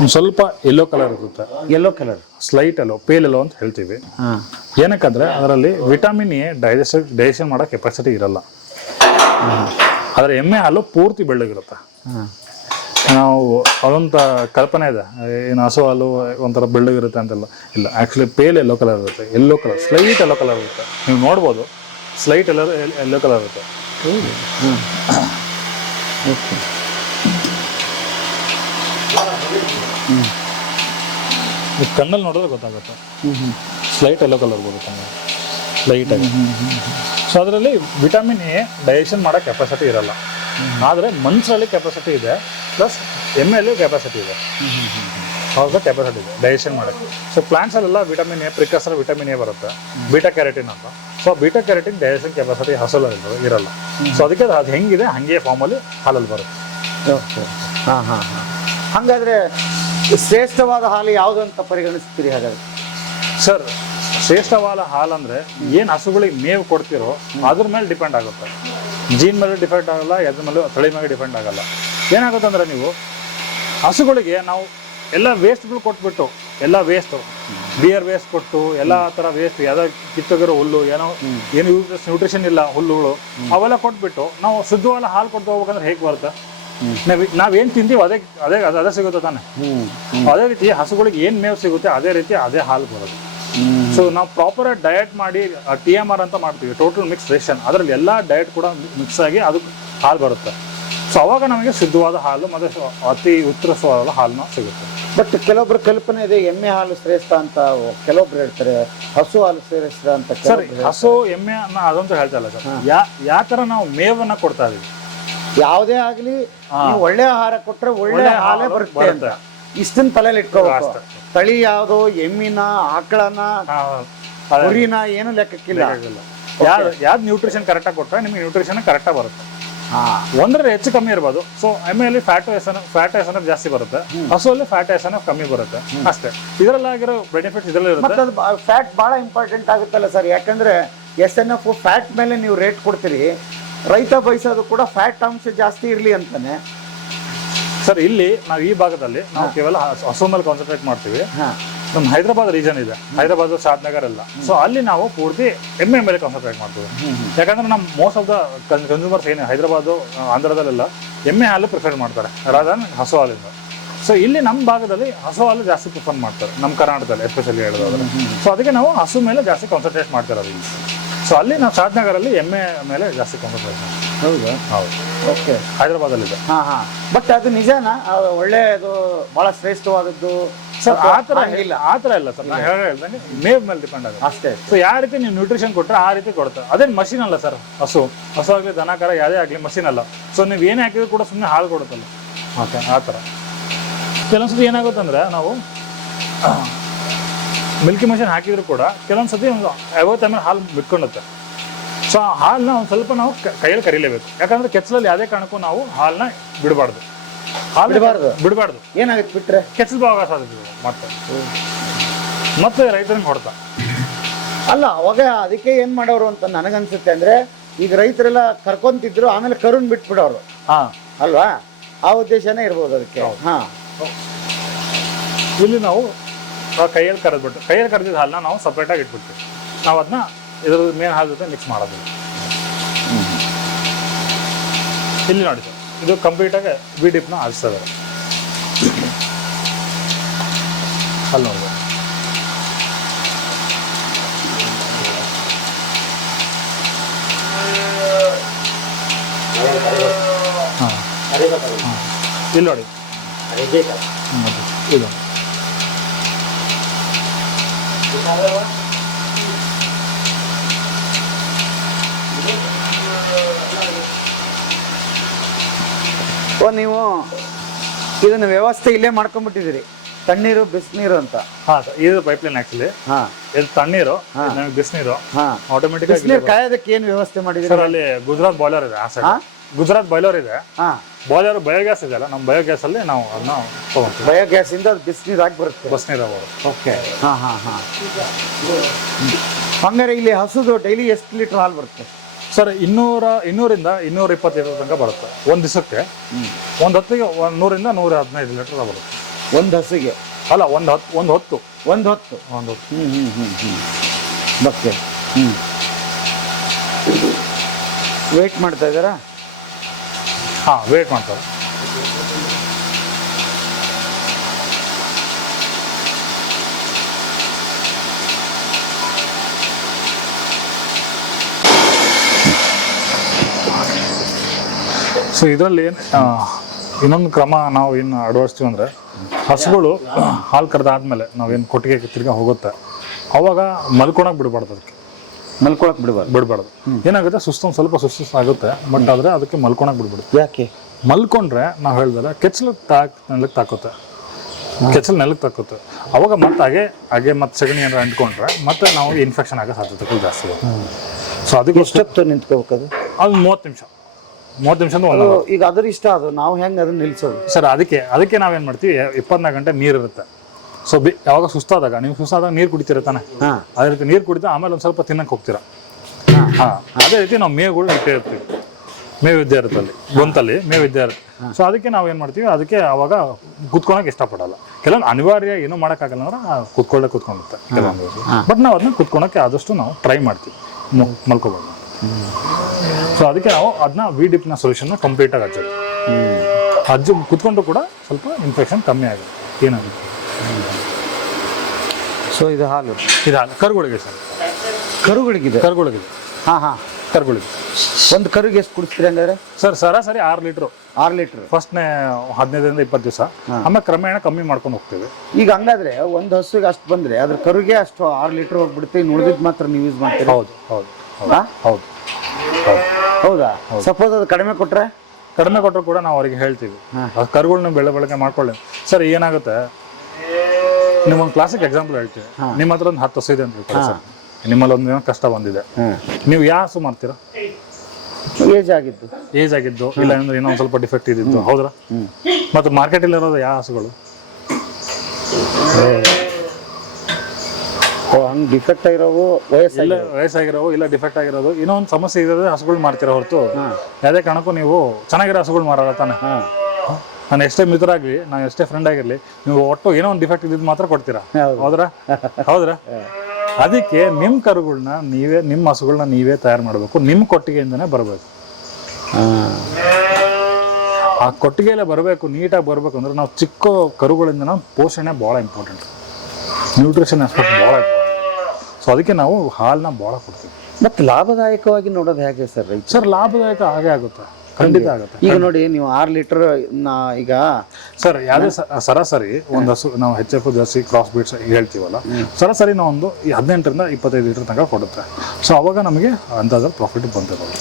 ಒಂದ್ ಸ್ವಲ್ಪ ಎಲ್ಲೋ ಕಲರ್ ಇರುತ್ತೆ. Yellow colour slight yellow pale yellow ಅಂತ ಹೇಳ್ತೀವಿ. ಹಾ. ಏನಕ್ಕಂದ್ರೆ ಅದರಲ್ಲಿ ವಿಟಮಿನ್ ಎ ಡೈಜೆಸ್ಟ್ ಡೈಜೆಷನ್ ಮಾಡೋ ಕೆಪಾಸಿಟಿ ಇರಲ್ಲ. ಆದರೆ ಎಮ್ಮೆ ಹಾಲು ಪೂರ್ತಿ ಬೆಳ್ಳಗಿರುತ್ತೆ. ಹಾ. ನಾವು ಅದೊಂಥ ಕಲ್ಪನೆ ಇದೆ. ಏನು ಹಸು ಹಾಲು ಒಂಥರ ಬೆಳ್ಳಗಿರುತ್ತೆ ಅಂತೆಲ್ಲ ಇಲ್ಲ. ಆ್ಯಕ್ಚುಲಿ ಪೇಲ್ ಎಲ್ಲೋ ಕಲರ್ ಇರುತ್ತೆ. Yellow colour slight yellow colour ಇರುತ್ತೆ. ನೀವು ನೋಡ್ಬೋದು ಸ್ಲೈಟ್ ಎಲ್ಲ ಎಲ್ಲೋ ಕಲರ್ ಇರುತ್ತೆ. ಕಣ್ಣಲ್ಲಿ ನೋಡಿದ್ರೆ ಗೊತ್ತಾಗುತ್ತೆ. ಸ್ಲೈಟ್ ಎಲ್ಲೋ ಕಲರ್ ಬರುತ್ತೆ ಲೈಟಾಗಿ ಸೊ ಅದರಲ್ಲಿ ವಿಟಮಿನ್ ಎ ಡೈಜೆಷನ್ ಮಾಡೋ ಕೆಪಾಸಿಟಿ ಇರಲ್ಲ. ಆದರೆ ಮನ್ಸಲ್ಲಿ ಕೆಪಾಸಿಟಿ ಇದೆ ಪ್ಲಸ್ ಎಮ್ಮೆಲ್ಲೂ ಕೆಪಾಸಿಟಿ ಇದೆ. ಅವ್ರದ್ದು ಕೆಪಾಸಿಟಿ ಇದೆ ಡೈಜೆಷನ್ ಮಾಡೋಕ್ಕೆ. So ಪ್ಲಾಂಟ್ಸಲ್ಲೆಲ್ಲ vitamin A precursor vitamin A ಬರುತ್ತೆ. ಬೀಟಾ ಕ್ಯಾರೆಟಿನ್ ಅಂತ. So beta carotene digestion capacity ಹಸಲಲ್ಲಿ ಇರಲ್ಲ. ಸೊ ಅದಕ್ಕೆ ಅದು ಹೆಂಗಿದೆ, ಹಾಗೆ ಫಾರ್ಮಲ್ಲಿ ಹಾಲಲ್ಲಿ ಬರುತ್ತೆ. ಹಾಂ ಹಾಂ ಹಾಗಾದರೆ ಹಂಗಾದ್ರೆ ಶ್ರೇಷ್ಠವಾದ ಹಾಲು ಯಾವುದು ಅಂತ ಪರಿಗಣಿಸ್ತೀರಿ ಹಾಗಾದ್ರೆ? ಸರ್ ಶ್ರೇಷ್ಠವಾದ ಹಾಲು ಅಂದರೆ ಏನು ಹಸುಗಳಿಗೆ ಮೇವು ಕೊಡ್ತಿರೋ ಅದ್ರ ಮೇಲೆ ಡಿಪೆಂಡ್ ಆಗುತ್ತೆ. ಜೀನ್ ಮೇಲೆ ಡಿಪೆಂಡ್ ಆಗಲ್ಲ ಎದ್ರ ಮೇಲೆ ತಳಿ ಮೇಲೆ ಡಿಪೆಂಡ್ ಆಗಲ್ಲ. ಏನಾಗುತ್ತೆ ಅಂದರೆ ನೀವು ಹಸುಗಳಿಗೆ ನಾವು ಎಲ್ಲ ವೇಸ್ಟ್ಗಳು ಕೊಟ್ಬಿಟ್ಟು ಎಲ್ಲ ವೇಸ್ಟು ಬಿಯರ್ ವೇಸ್ಟ್ ಕೊಟ್ಟು ಎಲ್ಲ ಥರ ವೇಸ್ಟ್ ಯಾವುದೋ ಕಿತ್ತೋಗಿರೋ ಹುಲ್ಲು ಏನೋ ಏನು ಯೂಸ್ ನ್ಯೂಟ್ರಿಷನ್ ಇಲ್ಲ ಹುಲ್ಲುಗಳು ಅವೆಲ್ಲ ಕೊಟ್ಬಿಟ್ಟು ನಾವು ಶುದ್ಧವಾದ ಹಾಲು ಕೊಟ್ಟು ಹೋಗ್ಬೇಕಂದ್ರೆ ಹೇಗೆ ಬರುತ್ತೆ? ನಾವ್ ನಾವೇನು ತಿಂತೀವಿ ಅದೇ ಅದೇ ಅದೇ ಅದೇ ಸಿಗುತ್ತೆ ತಾನೆ. ಅದೇ ರೀತಿ ಹಸುಗಳಿಗೆ ಏನು ಮೇವು ಸಿಗುತ್ತೆ ಅದೇ ರೀತಿ ಅದೇ ಹಾಲು ಬರುತ್ತೆ. ಸೊ ನಾವು ಪ್ರಾಪರ್ ಡಯಟ್ ಮಾಡಿ ಟಿ ಎಂ ಆರ್ ಅಂತ ಮಾಡ್ತೀವಿ ಟೋಟಲ್ ಮಿಕ್ಸ್ ರೇಷನ್ ಅದರಲ್ಲಿ ಎಲ್ಲ ಡಯಟ್ ಕೂಡ ಮಿಕ್ಸ್ ಆಗಿ ಅದು ಹಾಲು ಬರುತ್ತೆ. ಸೊ ಅವಾಗ ನಮಗೆ ಶುದ್ಧವಾದ ಹಾಲು ಮತ್ತು ಅತಿ ಉತ್ತರವಾದ ಹಾಲನ್ನ ಸಿಗುತ್ತೆ. ಬಟ್ ಕೆಲವೊಬ್ರು ಕಲ್ಪನೆ ಇದೆ ಎಮ್ಮೆ ಹಾಲು ಶ್ರೇಷ್ಠ ಅಂತ ಕೆಲವೊಬ್ರು ಹೇಳ್ತಾರೆ ಹಸು ಹಾಲು ಶ್ರೇಷ್ಠ ಅಂತ ಸರ್ ಹಸು ಎಮ್ಮೆ ಅನ್ನ ಅದಂತೂ ಹೇಳ್ತಾ ಇಲ್ಲ ಸರ್. ಯಾ ಯಾವ ಥರ ನಾವು ಮೇವನ್ನ ಕೊಡ್ತಾ ಇದೀವಿ. ಯಾವುದೇ ಆಗ್ಲಿ ನೀವು ಒಳ್ಳೆ ಆಹಾರ ಕೊಟ್ರೆ ಒಳ್ಳೆ ಹಾಲೇ ಬರುತ್ತೆ ಅಂತ. ಇಷ್ಟನ್ ತಲೆಯಲ್ಲಿ ಇಟ್ಕೋಬೇಕು. ತಳಿ ಯಾವುದು ಎಮ್ಮಿನ ಆಕಳನ ಕುರಿನಾ ಏನು ಲೆಕ್ಕಕ್ಕಿಲ್ಲ. ಯಾವ್ದು ಯಾವ್ದು ನ್ಯೂಟ್ರಿಷನ್ ಕರೆಕ್ಟಾಗಿ ಕೊಟ್ಟರೆ ನಿಮಗೆ ನ್ಯೂಟ್ರಿಷನ್ ಕರೆಕ್ಟಾಗಿ ಬರುತ್ತೆ. ಒಂದ್ರೆ ಒಂದರ ಹೆಚ್ಚು ಕಮ್ಮಿ ಇರ್ಬೋದು. So ಎಮ್ಮೆಯಲ್ಲಿ fat S N fat S N F ಜಾಸ್ತಿ ಬರುತ್ತೆ. ಹಸುವಲ್ಲಿ ಫ್ಯಾಟ್ ಎಸ್ ಎನ್ ಎಫ್ ಕಮ್ಮಿ ಬರುತ್ತೆ. ಅಷ್ಟೇ. ಇದರಲ್ಲಿ ಆಗಿರೋ ಬೆನಿಫಿಟ್ಸ್ ಇದರಲ್ಲಿ ಇರುತ್ತೆ. ಫ್ಯಾಟ್ ಬಹಳ ಇಂಪಾರ್ಟೆಂಟ್ ಆಗುತ್ತಲ್ಲ ಸರ್? ಯಾಕಂದ್ರೆ ಎಸ್ ಎನ್ ಎಫ್ ಫ್ಯಾಟ್ ಮೇಲೆ ನೀವು ರೇಟ್ ಕೊಡ್ತೀರಿ. ರೈತ ಬಯಸೋದು ಕೂಡ ಫ್ಯಾಟ್ ಅಂಶ ಜಾಸ್ತಿ ಇರಲಿ ಅಂತಾನೆ. ಸರ್ ಇಲ್ಲಿ ನಾವು ಈ ಭಾಗದಲ್ಲಿ ನಾವು ಕೇವಲ ಹಸು- ಮೇಲೆ ಕಾನ್ಸಂಟ್ರೇಟ್ ಮಾಡ್ತೀವಿ. ನಮ್ಮ ಹೈದರಾಬಾದ್ ರೀಜನ್ ಇದೆ. ಹೈದರಾಬಾದ್ ಶಾದ್ನಗರ್ ಎಲ್ಲ. ಸೊ ಅಲ್ಲಿ ನಾವು ಪೂರ್ತಿ ಎಮ್ಮೆ ಮೇಲೆ ಕಾನ್ಸಂಟ್ರೇಟ್ ಮಾಡ್ತೀವಿ. ಯಾಕಂದ್ರೆ ನಮ್ಮ ಮೋಸ್ಟ್ ಆಫ್ ದ ಕನ್ಸ್ಯೂಮರ್ಸ್ ಏನು ಹೈದರಾಬಾದ್ ಆಂಧ್ರದಲ್ಲೆಲ್ಲ ಎಮ್ಮೆ ಹಾಲು ಪ್ರಿಫರ್ ಮಾಡ್ತಾರೆ ರಾದನ್ ಹಸು ಹಾಲಿಂದ. ಸೊ ಇಲ್ಲಿ ನಮ್ಮ ಭಾಗದಲ್ಲಿ ಹಸು ಹಾಲು ಜಾಸ್ತಿ ಪ್ರಿಫರ್ ಮಾಡ್ತಾರೆ ನಮ್ಮ ಕರ್ನಾಟಕದಲ್ಲಿ ಎಸ್ಪೆಷಲಿ ಹೇಳೋದಾದ್ರೆ. ಸೊ ಅದಕ್ಕೆ ನಾವು ಹಸು ಮೇಲೆ ಜಾಸ್ತಿ ಕಾನ್ಸಂಟ್ರೇಟ್ ಮಾಡ್ತಾರೆ ಇಲ್ಲಿ. ಸೊ ಅಲ್ಲಿ ನಾವು ಶಾದ್ನಗರಲ್ಲಿ ಎಮ್ಮೆ ಮೇಲೆ ಜಾಸ್ತಿ ಕಾನ್ಸಂಟ್ರೇಟ್ ಮಾಡ್ತೀವಿ. ಹೌದಾ? ಹೌದು. ಓಕೆ ಹೈದ್ರಾಬಾದಲ್ಲಿದೆ. ಹಾ ಹಾ. ಬಟ್ ಅದು ನಿಜನಾ? ಅದು ಒಳ್ಳೆಯದು ಬಹಳ ಶ್ರೇಷ್ಠವಾದದ್ದು? ಸರ್ ಆ ಥರ ಇಲ್ಲ. ಆ ಥರ ಇಲ್ಲ ಸರ್. ನಾನು ಹೇಳ್ದಂಗೆ ಮೇವ್ ಮೇಲೆ ಡಿಪೆಂಡ್ ಆಗುತ್ತೆ. ಅಷ್ಟೇ. ಸೊ ಯಾವ ರೀತಿ ನೀವು ನ್ಯೂಟ್ರಿಷನ್ ಕೊಟ್ಟರೆ ಆ ರೀತಿ ಕೊಡುತ್ತೆ. ಅದೇನು ಮಷಿನ್ ಅಲ್ಲ ಸರ್? ಹಸು. ಹಸು ಆಗಲಿ ದನ ಕರ ಯಾವುದೇ ಆಗಲಿ ಮಷಿನ್ ಅಲ್ಲ. ಸೊ ನೀವು ಏನೇ ಹಾಕಿದ್ರು ಕೂಡ ಸುಮ್ಮನೆ ಹಾಲು ಕೊಡುತ್ತಲ್ಲ. ಓಕೆ ಆ ಥರ. ಕೆಲವೊಂದ್ಸತಿ ಏನಾಗುತ್ತೆ ಅಂದರೆ ನಾವು ಮಿಲ್ಕಿ ಮಷಿನ್ ಹಾಕಿದ್ರು ಕೂಡ ಕೆಲವೊಂದ್ಸತಿ ಒಂದು ಐವತ್ತು ಎಂ ಎಲ್ ಹಾಲು ಬಿಟ್ಕೊಂಡುತ್ತೆ. ಸೊ ಆ ಹಾಲನ್ನ ಒಂದು ಸ್ವಲ್ಪ ನಾವು ಕೈಯಲ್ಲಿ ಕರಿಲೇಬೇಕು. ಯಾಕಂದ್ರೆ ಕೆಚ್ಚಲಲ್ಲಿ ಯಾವುದೇ ಕಾರಣಕ್ಕೂ ನಾವು ಹಾಲನ್ನ ಬಿಡಬಾರ್ದು. ಹಾಲು ಬಿಡಬಾರ್ದು? ಬಿಡಬಾರ್ದು. ಏನಾಗುತ್ತೆ ಬಿಟ್ಟರೆ ಕೆಚ್ಚಲು ಭಾವ ಸಾಧ್ಯತೆ ಇದೆ ಮತ್ತೆ. ಮತ್ತೆ ರೈತನಿಗೆ ಹೊಡ್ತಾ. ಅಲ್ಲ ಅವಾಗ ಅದಕ್ಕೆ ಏನ್ ಮಾಡೋರು ಅಂತ ನನಗನ್ಸುತ್ತೆ ಅಂದ್ರೆ ಈಗ ರೈತರೆಲ್ಲ ಕರ್ಕೊಂತಿದ್ರು ಆಮೇಲೆ ಕರುನ್ ಬಿಟ್ಬಿಡೋರು. ಹಾಂ. ಅಲ್ವಾ? ಆ ಉದ್ದೇಶನೇ ಇರ್ಬೋದು ಅದಕ್ಕೆ. ಹಾ. ಇಲ್ಲಿ ನಾವು ಆ ಕೈಯಲ್ಲಿ ಕರೆದ್ಬಿಟ್ಟು ಕೈಯಲ್ಲಿ ಕರೆದಿದ್ದ ಹಾಲನ್ನ ನಾವು ಸಪ್ರೇಟಾಗಿ ಇಟ್ಬಿಡ್ತೀವಿ. ನಾವು ಅದನ್ನ ಇದ್ರ ಮೇನ್ ಹಾಲು ಜೊತೆ ಮಿಕ್ಸ್ ಮಾಡೋದು. ಇಲ್ಲಿ ನೋಡಿ ಸರ್ ಇದು ಕಂಪ್ಲೀಟಾಗಿ ಬಿ ಡಿಪ್ನ ಹರಿಸ್ತದೆ ಅಲ್ಲಿ ನೋಡಿ. ಹಾಂ. ಇಲ್ಲಿ ನೋಡಿ. ಹ್ಮ್, ಓ ನೀವು ಇದನ್ನ ವ್ಯವಸ್ಥೆ ಇಲ್ಲೇ ಮಾಡ್ಕೊಂಡ್ಬಿಟ್ಟಿದ್ದೀರಿ. ತಣ್ಣೀರು ಬಿಸಿನೀರು ಅಂತ. ಹಾಂ ಸರ್ ಇದು ಪೈಪ್ಲೈನ್ ಲೈನ್ ಹಾ. ಇದು ತಣ್ಣೀರು ನಮಗೆ ಬಿಸಿನೀರು. ಹಾ. ಆಟೋಮೆಟಿಕ್ ಬಿಸಿನೀರು ಕಾಯೋದಕ್ಕೆ ಏನು ವ್ಯವಸ್ಥೆ ಮಾಡಿದ್ದೀರಿ? ಸರ್ ಅಲ್ಲಿ ಗುಜರಾತ್ ಬಾಯ್ಲರ್ ಇದೆ ಆ ಸೈಡ್ ಗುಜರಾತ್ ಬಾಯ್ಲರ್ ಇದೆ. ಹಾ. ಬಾಯ್ಲರ್ ಬಯೋಗ್ಯಾಸ್ ಇದೆಯಲ್ಲ ನಮ್ಮ ಬಯೋಗ್ಯಾಸ್ ಅಲ್ಲಿ ನಾವು ಅದನ್ನ ತಗೊಂತೀವಿ. ಬಯೋಗ್ಯಾಸ್ ಇಂದ ಅದು ಬಿಸಿನೀರು ಹಾಕಿ ಬರುತ್ತೆ. ಬಸ್ ನೀರು ಓಕೆ ಹಾ ಹಾ ಹಾ. ಹಂಗಾರೆ ಇಲ್ಲಿ ಹಸುದು ಡೈಲಿ ಎಷ್ಟು ಲೀಟರ್ ಹಾಲು ಬರುತ್ತೆ? ಸರ್ ಇನ್ನೂರ ಇನ್ನೂರಿಂದ ಇನ್ನೂರ ಇಪ್ಪತ್ತು ಲೀಟರ್ ತನಕ ಬರುತ್ತೆ. ಒಂದು ದಿವಸಕ್ಕೆ ಒಂದು ಹೊತ್ತಿಗೆ ಒಂದು ನೂರಿಂದ ನೂರ ಹದಿನೈದು ಲೀಟರ್ ಬರುತ್ತೆ. ಒಂದು ಹಸಿಗೆ? ಅಲ್ಲ ಒಂದು ಹತ್ತು ಒಂದು ಹೊತ್ತು. ಒಂದು ಹೊತ್ತು? ಒಂದು ಹೊತ್ತು. ಹ್ಮ್ ಹ್ಮ್ ಹ್ಮ್ ಹ್ಮ್. ಬಕ್ಕೆ ಹ್ಮ್. ವೇಟ್ ಮಾಡ್ತಾ ಇದ್ದಾರಾ? ಹಾಂ ವೇಟ್ ಮಾಡ್ತಾರೆ ಸೊ ಇದರಲ್ಲಿ ಇನ್ನೊಂದು ಕ್ರಮ ನಾವು ಏನು ಅಳವಡಿಸ್ತೀವಿ ಅಂದರೆ, ಹಸುಗಳು ಹಾಲು ಕರೆದಾದ್ಮೇಲೆ ನಾವೇನು ಕೊಟ್ಟಿಗೆ ತಿರ್ಗಿ ಹೋಗುತ್ತೆ, ಅವಾಗ ಮಲ್ಕೊಳಕ್ಕೆ ಬಿಡಬಾರ್ದು ಅದಕ್ಕೆ. ಮಲ್ಕೊಳಕ್ ಬಿಡಬಾರ್ದು. ಬಿಡಬಾರ್ದು. ಏನಾಗುತ್ತೆ? ಸುಸ್ತು ಒಂದು ಸ್ವಲ್ಪ ಸುಸ್ತು ಆಗುತ್ತೆ ಬಟ್ ಆದರೆ ಅದಕ್ಕೆ ಮಲ್ಕೊಳಕ್ ಬಿಡ್ಬಿಡುತ್ತೆ ಯಾಕೆ? ಮಲ್ಕೊಂಡ್ರೆ ನಾವು ಹೇಳಿದ್ರೆ ಕೆಚ್ಚಲು ತಾಕ್ ನೆಲಕ್ಕೆ ತಾಕುತ್ತೆ. ಕೆಚ್ಚಲು ನೆಲಕ್ಕೆ ತಾಕುತ್ತೆ. ಅವಾಗ ಮತ್ತೆ ಹಾಗೆ ಹಾಗೆ ಮತ್ತೆ ಸಗಣಿ ಏನಾರ ಅಂಟ್ಕೊಂಡ್ರೆ ಮತ್ತೆ ನಾವು ಇನ್ಫೆಕ್ಷನ್ ಆಗೋ ಸಾಧ್ಯತೆಗಳು ಜಾಸ್ತಿ ಸೊ ಅದಕ್ಕೆ ಎಷ್ಟೊತ್ತು ನಿಂತ್ಕೋಬೇಕದು? ಅದು ಮೂವತ್ತು ನಿಮಿಷ. ಮೂವತ್ತು ನಿಮಿಷ ಈಗ ಅದ್ರ ಇಷ್ಟ ಅದು. ನಾವು ಹೆಂಗೆ ಅದನ್ನ ನಿಲ್ಸೋದು? ಸರ್ ಅದಕ್ಕೆ ಅದಕ್ಕೆ ನಾವೇನು ಮಾಡ್ತೀವಿ? ಇಪ್ಪತ್ನಾಲ್ಕು ಗಂಟೆ ನೀರು ಇರುತ್ತೆ ಸೊ ಬಿ ಯಾವಾಗ ಸುಸ್ತಾದಾಗ ನೀವು ಸುಸ್ತಾದಾಗ ನೀರು ಕುಡಿತೀರ ತಾನೆ? ಹಾ. ಅದೇ ರೀತಿ ನೀರು ಕುಡಿತಾ ಆಮೇಲೆ ಒಂದು ಸ್ವಲ್ಪ ತಿನ್ನಕ್ಕೆ ಹೋಗ್ತೀರಾ. ಹಾಂ. ಅದೇ ರೀತಿ ನಾವು ಮೇವುಗಳು ಇಟ್ಟಿರ್ತೀವಿ ಮೇವು ಮೇ ಇರುತ್ತೆ ಅಲ್ಲಿ ಗೊಂತಲ್ಲಿ ಮೇವು ವಿದ್ಯಾರ್ಥಿ ಇರುತ್ತೆ ಸೊ ಅದಕ್ಕೆ ನಾವು ಏನು ಮಾಡ್ತೀವಿ ಅದಕ್ಕೆ ಅವಾಗ ಕುತ್ಕೊಳಕ್ಕೆ ಇಷ್ಟಪಡಲ್ಲ. ಕೆಲವೊಂದು ಅನಿವಾರ್ಯ ಏನೂ ಮಾಡೋಕ್ಕಾಗಲ್ಲ ಅಂದ್ರೆ ಕುತ್ಕೊಳ್ಳೆ ಕುತ್ಕೊಂಡುತ್ತೆ ಕೆಲವೊಂದು ಬಟ್ ನಾವು ಅದನ್ನ ಕುತ್ಕೊಳಕ್ಕೆ ಆದಷ್ಟು ನಾವು ಟ್ರೈ ಮಾಡ್ತೀವಿ. ಮಲ್ಕೋಬೋದು ಸೊ ಅದಕ್ಕೆ ನಾವು ಅದನ್ನ ವಿ ಡಿಪ್ನ ಸೊಲ್ಯೂಷನ್ನ ಕಂಪ್ಲೀಟಾಗಿ ಹಚ್ಚೋದು. ಅಜ್ಜು ಕುತ್ಕೊಂಡು ಕೂಡ ಸ್ವಲ್ಪ ಇನ್ಫೆಕ್ಷನ್ ಕಮ್ಮಿ ಆಗುತ್ತೆ. ಏನಾಗುತ್ತೆ? ಸೊ ಇದು ಹಾಲು. ಇದು ಹಾಲು. ಕರುಗಳಿಗೆ ಸರ್. ಕರುಗಳಿಗಿದೆ? ಕರುಗಳಿಗಿದೆ ಹಾ ಹಾ. ಕರುಗಳಿಗೆ ಒಂದು ಕರುಗೆ ಎಷ್ಟು ಕುಡಿಸ್ತೀರಿ ಹಂಗಾದ್ರೆ? ಸರ್ ಸರಾಸರಿ ಆರು ಲೀಟ್ರು. ಆರು ಲೀಟ್ರ್. ಫಸ್ಟ್ನೇ ಹದಿನೈದರಿಂದ ಇಪ್ಪತ್ತು ದಿವಸ. ಆಮೇಲೆ ಕ್ರಮೇಣ ಕಮ್ಮಿ ಮಾಡ್ಕೊಂಡು ಹೋಗ್ತೀವಿ. ಈಗ ಹಂಗಾದ್ರೆ ಒಂದು ಹಸುಗೆ ಅಷ್ಟು ಬಂದರೆ ಅದ್ರ ಕರುಗೆ ಅಷ್ಟು ಆರು ಲೀಟ್ರ್ ಹೋಗ್ಬಿಡ್ತೀವಿ ಇನ್ನು ಉಳಿದಿದ್ದು ಮಾತ್ರ ನೀವು ಯೂಸ್ ಮಾಡ್ತೀರಿ. ಹೌದು ಹೌದು ಹೌದು ಹೌದು ಹೌದಾ. ಸಪೋಸ್ ಅದು ಕಡಿಮೆ ಕೊಟ್ಟರೆ ಕಡಿಮೆ ಕೊಟ್ಟರು ಕೂಡ ನಾವು ಅವರಿಗೆ ಹೇಳ್ತೀವಿ. ಕರುಗಳನ್ನ ಬೆಳೆ ಬಳಕೆ ಮಾಡ್ಕೊಳ್ಳಿ. ಸರ್ ಏನಾಗುತ್ತೆ? ನಿಮ್ಮೊಂದು ಕ್ಲಾಸಿಕ್ ಎಕ್ಸಾಂಪಲ್ ಹೇಳ್ತೀವಿ ನಿಮ್ಮ ಹತ್ರ ಒಂದು ಹತ್ತು ಇದೆ ಅಂತ ಸರ್. ನಿಮ್ಮಲ್ಲಿ ಒಂದು ಏನೋ ಕಷ್ಟ ಬಂದಿದೆ. ನೀವು ಯಾವ ಹಸು ಮಾಡ್ತೀರಾ ಏಜ್ ಆಗಿದ್ದು. ಏಜ್ ಆಗಿದ್ದು ಇಲ್ಲ ಅಂದ್ರೆ ಇನ್ನೊಂದು ಸ್ವಲ್ಪ ಡಿಫೆಕ್ಟ್ ಇದ್ದಿದ್ದು. ಹೌದ್ರಾ? ಮತ್ತು ಮಾರ್ಕೆಟಲ್ಲಿ ಇರೋದು ಯಾವ ಹಸುಗಳು? ಹಂಗೆ ಡಿಫೆಕ್ಟ್ ಆಗಿರೋವು ವಯಸ್ಸು ಇಲ್ಲ ವಯಸ್ಸಾಗಿರೋವು ಇಲ್ಲ ಡಿಫೆಕ್ಟ್ ಆಗಿರೋದು. ಏನೋ ಒಂದು ಸಮಸ್ಯೆ ಇರೋದೇ ಹಸುಗಳು ಮಾಡ್ತೀರಾ ಹೊರತು? ಯಾವುದೇ ಕಾರಣಕ್ಕೂ ನೀವು ಚೆನ್ನಾಗಿರೋ ಹಸುಗಳು ಮಾರಲ್ಲ ತಾನೆ. ನಾನು ಎಷ್ಟೇ ಮಿತ್ರರಾಗ್ಲಿ ನಾನು ಎಷ್ಟೇ ಫ್ರೆಂಡ್ ಆಗಿರಲಿ ನೀವು ಒಟ್ಟು ಏನೋ ಒಂದು ಡಿಫೆಕ್ಟ್ ಇದ್ದಿದ್ದು ಮಾತ್ರ ಕೊಡ್ತೀರಾ? ಹೌದ್ರಾ? ಹೌದ್ರಾ? ಅದಕ್ಕೆ ನಿಮ್ಮ ಕರುಗಳನ್ನ ನೀವೇ ನಿಮ್ಮ ಹಸುಗಳನ್ನ ನೀವೇ ತಯಾರು ಮಾಡಬೇಕು. ನಿಮ್ಮ ಕೊಟ್ಟಿಗೆಯಿಂದನೇ ಬರಬೇಕು. ಆ ಕೊಟ್ಟಿಗೆಯಲ್ಲೇ ಬರಬೇಕು ನೀಟಾಗಿ ಬರಬೇಕು ಅಂದ್ರೆ ನಾವು ಚಿಕ್ಕ ಕರುಗಳಿಂದ ನಾವು ಪೋಷಣೆ ಭಾಳ ಇಂಪಾರ್ಟೆಂಟ್ ನ್ಯೂಟ್ರಿಷನ್ ಆಸ್ಪೆಕ್ಟ್ ಭಾಳ ಇಂಪಾರ್ಟೆಂಟ್ ಸೊ ಅದಕ್ಕೆ ನಾವು ಹಾಲನ್ನ ಭಾಳ ಕೊಡ್ತೀವಿ. ಮತ್ತು ಲಾಭದಾಯಕವಾಗಿ ನೋಡೋದು ಹೇಗೆ ಸರ್ ಸರ್ ಲಾಭದಾಯಕ ಹಾಗೆ ಆಗುತ್ತೆ. ಖಂಡಿತ ಆಗುತ್ತೆ. ಈಗ ನೋಡಿ ನೀವು ಆರು ಲೀಟರ್ ಈಗ ಸರ್ ಯಾವುದೇ ಸರಾಸರಿ ಒಂದು ಹಸು ನಾವು ಹೆಚ್ ಎಫ್ ಜಾಸ್ತಿ ಕ್ರಾಸ್ ಬೀಟ್ಸ್ ಹೇಳ್ತೀವಲ್ಲ ಸರಾಸರಿ ನಾವು ಒಂದು ಹದಿನೆಂಟರಿಂದ ಇಪ್ಪತ್ತೈದು ಲೀಟರ್ ತನಕ ಕೊಡುತ್ತೆ. ಸೊ ಅವಾಗ ನಮಗೆ ಅಂದಾಜಲ್ಲಿ ಪ್ರಾಫಿಟ್ ಬಂದಿರೋದು.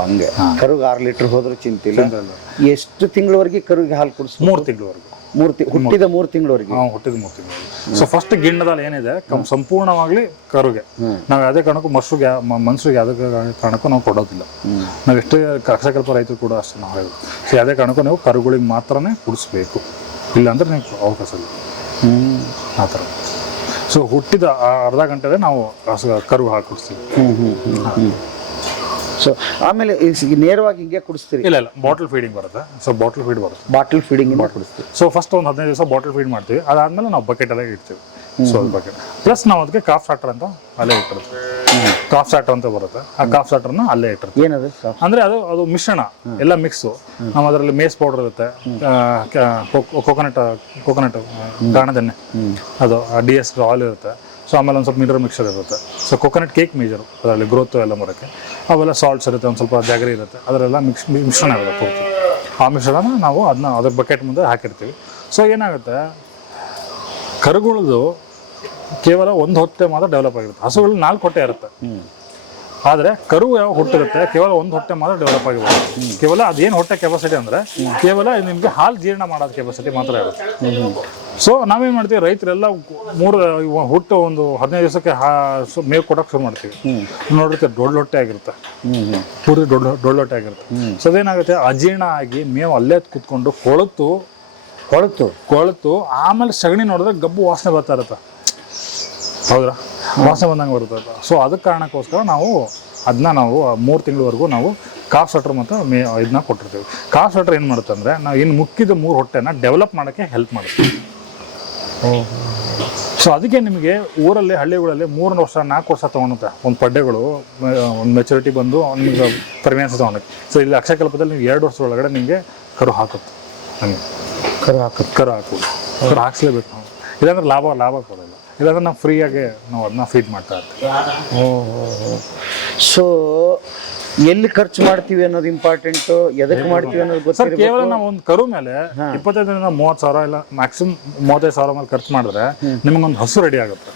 ಹಂಗೆ. ಕರುಗೆ ಆರು ಲೀಟರ್ ಹೋದ್ರೆ ಚಿಂತಿಲ್ಲ. ಎಷ್ಟು ತಿಂಗಳವರೆಗೆ ಕರುಗೆ ಹಾಲು ಕುಡಿಸ್ಬೋದು? ಮೂರು ತಿಂಗಳವರೆಗೂ. ಮೂರು ತಿ ಹುಟ್ಟಿದ ಮೂರು ತಿಂಗಳವರೆಗೆ. ನಾವು ಹುಟ್ಟಿದ ಮೂರು ತಿಂಗಳು ಸೊ ಫಸ್ಟ್ ಗಿಣ್ಣದಲ್ಲಿ ಏನಿದೆ ಕಂ- ಸಂಪೂರ್ಣವಾಗ್ಲಿ ಕರುಗೆ. ನಾವು ಯಾವುದೇ ಕಾರಣಕ್ಕೂ ಮಸುಗೆ ಮನುಷ್ಯರಿಗೆ ಯಾವುದೇ ಕಾರಣಕ್ಕೂ ನಾವು ಕೊಡೋದಿಲ್ಲ. ನಾವು ಎಷ್ಟೇ ಕಕ್ಷಕಲ್ಪ ರೈತರು ಕೂಡ ಅಷ್ಟೇ ನಾವು ಹೇಳೋದು. ಸೊ ಯಾವುದೇ ಕಾರಣಕ್ಕೂ ನೀವು ಕರುಗಳಿಗೆ ಮಾತ್ರನೇ ಕುಡಿಸ್ಬೇಕು. ಇಲ್ಲಾಂದ್ರೆ ನೀವು ಅವಕಾಶ ಇಲ್ಲ. ಆ ಥರ. ಸೊ ಹುಟ್ಟಿದ ಆ ಅರ್ಧ ಗಂಟೆದೇ ನಾವು ಹಸು- ಕರು ಹಾಕಿ ಕುಡಿಸ್ತೀವಿ ಸೊ ಆಮೇಲೆ ನೇರವಾಗಿ ಹಿಂಗೆ ಕುಡಿಸ್ತೀರಿ. ಇಲ್ಲ ಇಲ್ಲ. ಬಾಟಲ್ ಫೀಡಿಂಗ್ ಬರುತ್ತೆ. ಸೊ ಬಾಟಲ್ ಫೀಡ್ ಬರುತ್ತೆ. ಬಾಟಲ್ ಫೀಡಿಂಗ್ ಕುಡಿಸ್ತೀವಿ ಸೊ ಫಸ್ಟ್ ಒಂದು ಹದಿನೈದು ದಿವಸ ಬಾಟಲ್ ಫೀಡ್ ಮಾಡ್ತೀವಿ. ಅದಾದ್ಮೇಲೆ ನಾವು ಬಕೆಟ್ ಎಲ್ಲ ಇಡ್ತೀವಿ. ಸೊ ಬಕೆಟ್ ಪ್ಲಸ್ ನಾವು ಅದಕ್ಕೆ ಕಾಫ್ ಸ್ಟಾರ್ಟರ್ ಅಂತ ಅಲ್ಲೇ ಇಟ್ಟಿರ್ತೀವಿ. ಕಾಫ್ ಸ್ಟಾರ್ಟರ್ ಅಂತ ಬರುತ್ತೆ. ಆ ಕಾಫ್ ಸ್ಟಾರ್ಟರ್ನ ಅಲ್ಲೇ ಇಟ್ಟಿರ್ತೀವಿ. ಏನದು? ಅಂದ್ರೆ ಅದು ಅದು ಮಿಶ್ರಣ. ಎಲ್ಲ ಮಿಕ್ಸು ನಾವು ಅದರಲ್ಲಿ ಮೇಸ್ ಪೌಡರ್ ಇರುತ್ತೆ. ಕೋಕೋನಟ್ ಕೋಕೋನಟ್ ಕಾಣದನ್ನೇ ಅದು ಡಿ ಎಸ್ ಆಯಿಲ್ ಇರುತ್ತೆ. ಸೊ ಆಮೇಲೆ ಒಂದು ಸ್ವಲ್ಪ ಮಿನರಲ್ ಮಿಕ್ಸರ್ ಇರುತ್ತೆ. ಸೊ ಕೊಕೊನಟ್ ಕೇಕ್ ಮೇಜರು ಅದರಲ್ಲಿ ಗ್ರೋತ್ ಎಲ್ಲ ಮರಕ್ಕೆ ಅವೆಲ್ಲ ಸಾಲ್ಟ್ಸ್ ಇರುತ್ತೆ, ಒಂದು ಸ್ವಲ್ಪ ಜಾಗರಿ ಇರುತ್ತೆ. ಅದರೆಲ್ಲ ಮಿಕ್ಸ್ ಮಿಶ್ರಣ ಆಗುತ್ತೆ ಪೂರ್ತಿ. ಆ ಮಿಶ್ರಣನ ನಾವು ಅದನ್ನ ಅದ್ರ ಬಕೆಟ್ ಮುಂದೆ ಹಾಕಿರ್ತೀವಿ. ಸೊ ಏನಾಗುತ್ತೆ? ಕರುಗಳದು ಕೇವಲ ಒಂದು ಹೊತ್ತೆ ಮಾತ್ರ ಡೆವಲಪ್ ಆಗಿರುತ್ತೆ. ಹಸುಗಳು ನಾಲ್ಕು ಹೊಟ್ಟೆ ಇರುತ್ತೆ. ಆದರೆ ಕರು ಯಾವಾಗ ಹುಟ್ಟಿರುತ್ತೆ? ಕೇವಲ ಒಂದು ಹೊಟ್ಟೆ ಮಾತ್ರ ಡೆವಲಪ್ ಆಗಿರುತ್ತೆ. ಕೇವಲ ಅದೇನು ಹೊಟ್ಟೆ ಕೆಪಾಸಿಟಿ ಅಂದ್ರೆ ಕೇವಲ ನಿಮಗೆ ಹಾಲು ಜೀರ್ಣ ಮಾಡೋದು ಕೆಪಾಸಿಟಿ ಮಾತ್ರ ಇರುತ್ತೆ. ಸೊ ನಾವೇನು ಮಾಡ್ತೀವಿ? ರೈತರೆಲ್ಲ ಮೂರು, ಹುಟ್ಟು ಒಂದು ಹದಿನೈದು ದಿವಸಕ್ಕೆ ಮೇವು ಕೊಡೋಕೆ ಶುರು ಮಾಡ್ತೀವಿ. ನೋಡಿರ್ತೀವಿ ದೊಡ್ಡ ಹೊಟ್ಟೆ ಆಗಿರುತ್ತೆ. ಪೂರ್ತಿ ದೊಡ್ಡ ದೊಡ್ಡ ಹೊಟ್ಟೆ ಆಗಿರುತ್ತೆ. ಸೊ ಅದೇನಾಗುತ್ತೆ? ಅಜೀರ್ಣ ಆಗಿ ಮೇವು ಅಲ್ಲೇ ಕುತ್ಕೊಂಡು ಕೊಳತು ಕೊಳತು ಕೊಳತು, ಆಮೇಲೆ ಸಗಣಿ ನೋಡಿದ್ರೆ ಗಬ್ಬು ವಾಸನೆ ಬರ್ತಾ ಇರುತ್ತೆ. ಹೌದ್ರಾ? ವಾಸನೆ ಬಂದಂಗೆ ಬರುತ್ತೆ ಸೊ ಅದಕ್ಕೆ ಕಾರಣಕ್ಕೋಸ್ಕರ ನಾವು ಅದನ್ನ ನಾವು ಮೂರು ತಿಂಗಳವರೆಗೂ ನಾವು ಕಾಫ್ ಸ್ವೆಟ್ರ್ ಮತ್ತು ಮೇ ಇದನ್ನ ಕೊಟ್ಟಿರ್ತೀವಿ. ಕಾಫ್ ಸ್ವೆಟ್ರ್ ಏನು ಮಾಡುತ್ತೆ ಅಂದರೆ ನಾವು ಇನ್ನು ಮುಕ್ಕಿದ ಮೂರು ಹೊಟ್ಟೆನ ಡೆವಲಪ್ ಮಾಡೋಕ್ಕೆ ಹೆಲ್ಪ್ ಮಾಡುತ್ತೆ. ಸೊ ಅದಕ್ಕೆ ನಿಮಗೆ ಊರಲ್ಲಿ ಹಳ್ಳಿಗಳಲ್ಲಿ ಮೂರು ವರ್ಷ ನಾಲ್ಕು ವರ್ಷ ತೊಗೊಳುತ್ತೆ. ಒಂದು ಪಡ್ಡೆಗಳು ಒಂದು ಮೆಚುರಿಟಿ ಬಂದು ನಿಮಗೆ ಪರಿಣಾಮ ತೊಗೊಂಡಕ್ಕೆ ಸೊ ಇಲ್ಲಿ ಅಕ್ಷಕಲ್ಪದಲ್ಲಿ ನೀವು ಎರಡು ವರ್ಷದ ಒಳಗಡೆ ನಿಮಗೆ ಕರು ಹಾಕುತ್ತೆ. ಹಂಗೆ. ಕರು ಹಾಕುತ್ತೆ. ಕರು ಹಾಕೋದು ಕರು ಹಾಕ್ಸ್ಲೇಬೇಕು ನಾವು. ಇಲ್ಲಾಂದ್ರೆ ಲಾಭ ಲಾಭ ಕೊಡೋಲ್ಲ ಇಲ್ಲಾಂದ್ರೆ ನಾವು ಫ್ರೀಯಾಗಿ ನಾವು ಅದನ್ನ ಫೀಡ್ ಮಾಡ್ತಾ ಇರ್ತೀವಿ. ಸೊ ಎಲ್ಲಿ ಖರ್ಚು ಮಾಡ್ತೀವಿ ಅನ್ನೋದು ಇಂಪಾರ್ಟೆಂಟ್ ಎದಕ್ಕೆ ಮಾಡ್ತೀವಿ ಅನ್ನೋದು ಸರ್ ಕೇವಲ ನಾವು ಒಂದು ಕರು ಮೇಲೆ ಇಪ್ಪತ್ತೈದರಿಂದ ಮೂವತ್ತು ಸಾವಿರ ಇಲ್ಲ ಮ್ಯಾಕ್ಸಿಮಮ್ ಮೂವತ್ತೈದು ಸಾವಿರ ಮೇಲೆ ಖರ್ಚು ಮಾಡಿದ್ರೆ ನಿಮಗೊಂದು ಹಸು ರೆಡಿ ಆಗುತ್ತೆ.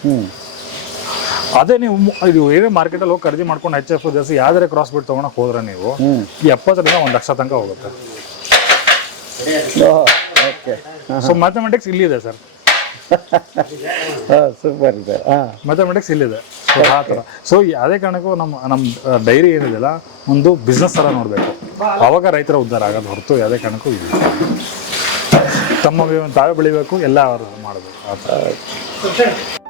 ಅದೇ ನೀವು ಇದು ಏನೇ ಮಾರ್ಕೆಟಲ್ಲಿ ಹೋಗಿ ಖರೀದಿ ಮಾಡ್ಕೊಂಡು ಎಚ್ ಎಫ್ ಜಾಸ್ತಿ ಯಾವ್ದಾರೆ ಕ್ರಾಸ್ ಬಿಟ್ ತೊಗೊಳಕ್ ಹೋದ್ರೆ ನೀವು ಎಪ್ಪತ್ತರಿಂದ ಒಂದು ಲಕ್ಷ ತನಕ ಹೋಗುತ್ತೆ. ಓಕೆ ಸೊ ಮ್ಯಾಥಮೆಟಿಕ್ಸ್ ಇಲ್ಲಿದೆ ಸರ್ ಸೂಪರ್ ಇದೆ. ಮ್ಯಾಥಮೆಟಿಕ್ಸ್ ಇಲ್ಲಿದೆ. ಸೊ ಆ ಥರ. ಸೊ ಅದೇ ಕಾರಣಕ್ಕೂ ನಮ್ಮ ನಮ್ಮ ಡೈರಿ ಏನಿದೆಯಲ್ಲ ಒಂದು ಬಿಸ್ನೆಸ್ ಥರ ನೋಡಬೇಕು. ಅವಾಗ ರೈತರ ಉದ್ಧಾರ ಆಗೋದು ಹೊರತು ಯಾವುದೇ ಕಾರಣಕ್ಕೂ ಇಲ್ಲ. ತಮ್ಮ ತಾವೇ ಬೆಳಿಬೇಕು ಎಲ್ಲ ಅವರು ಮಾಡಬೇಕು. ಆ ಥರ.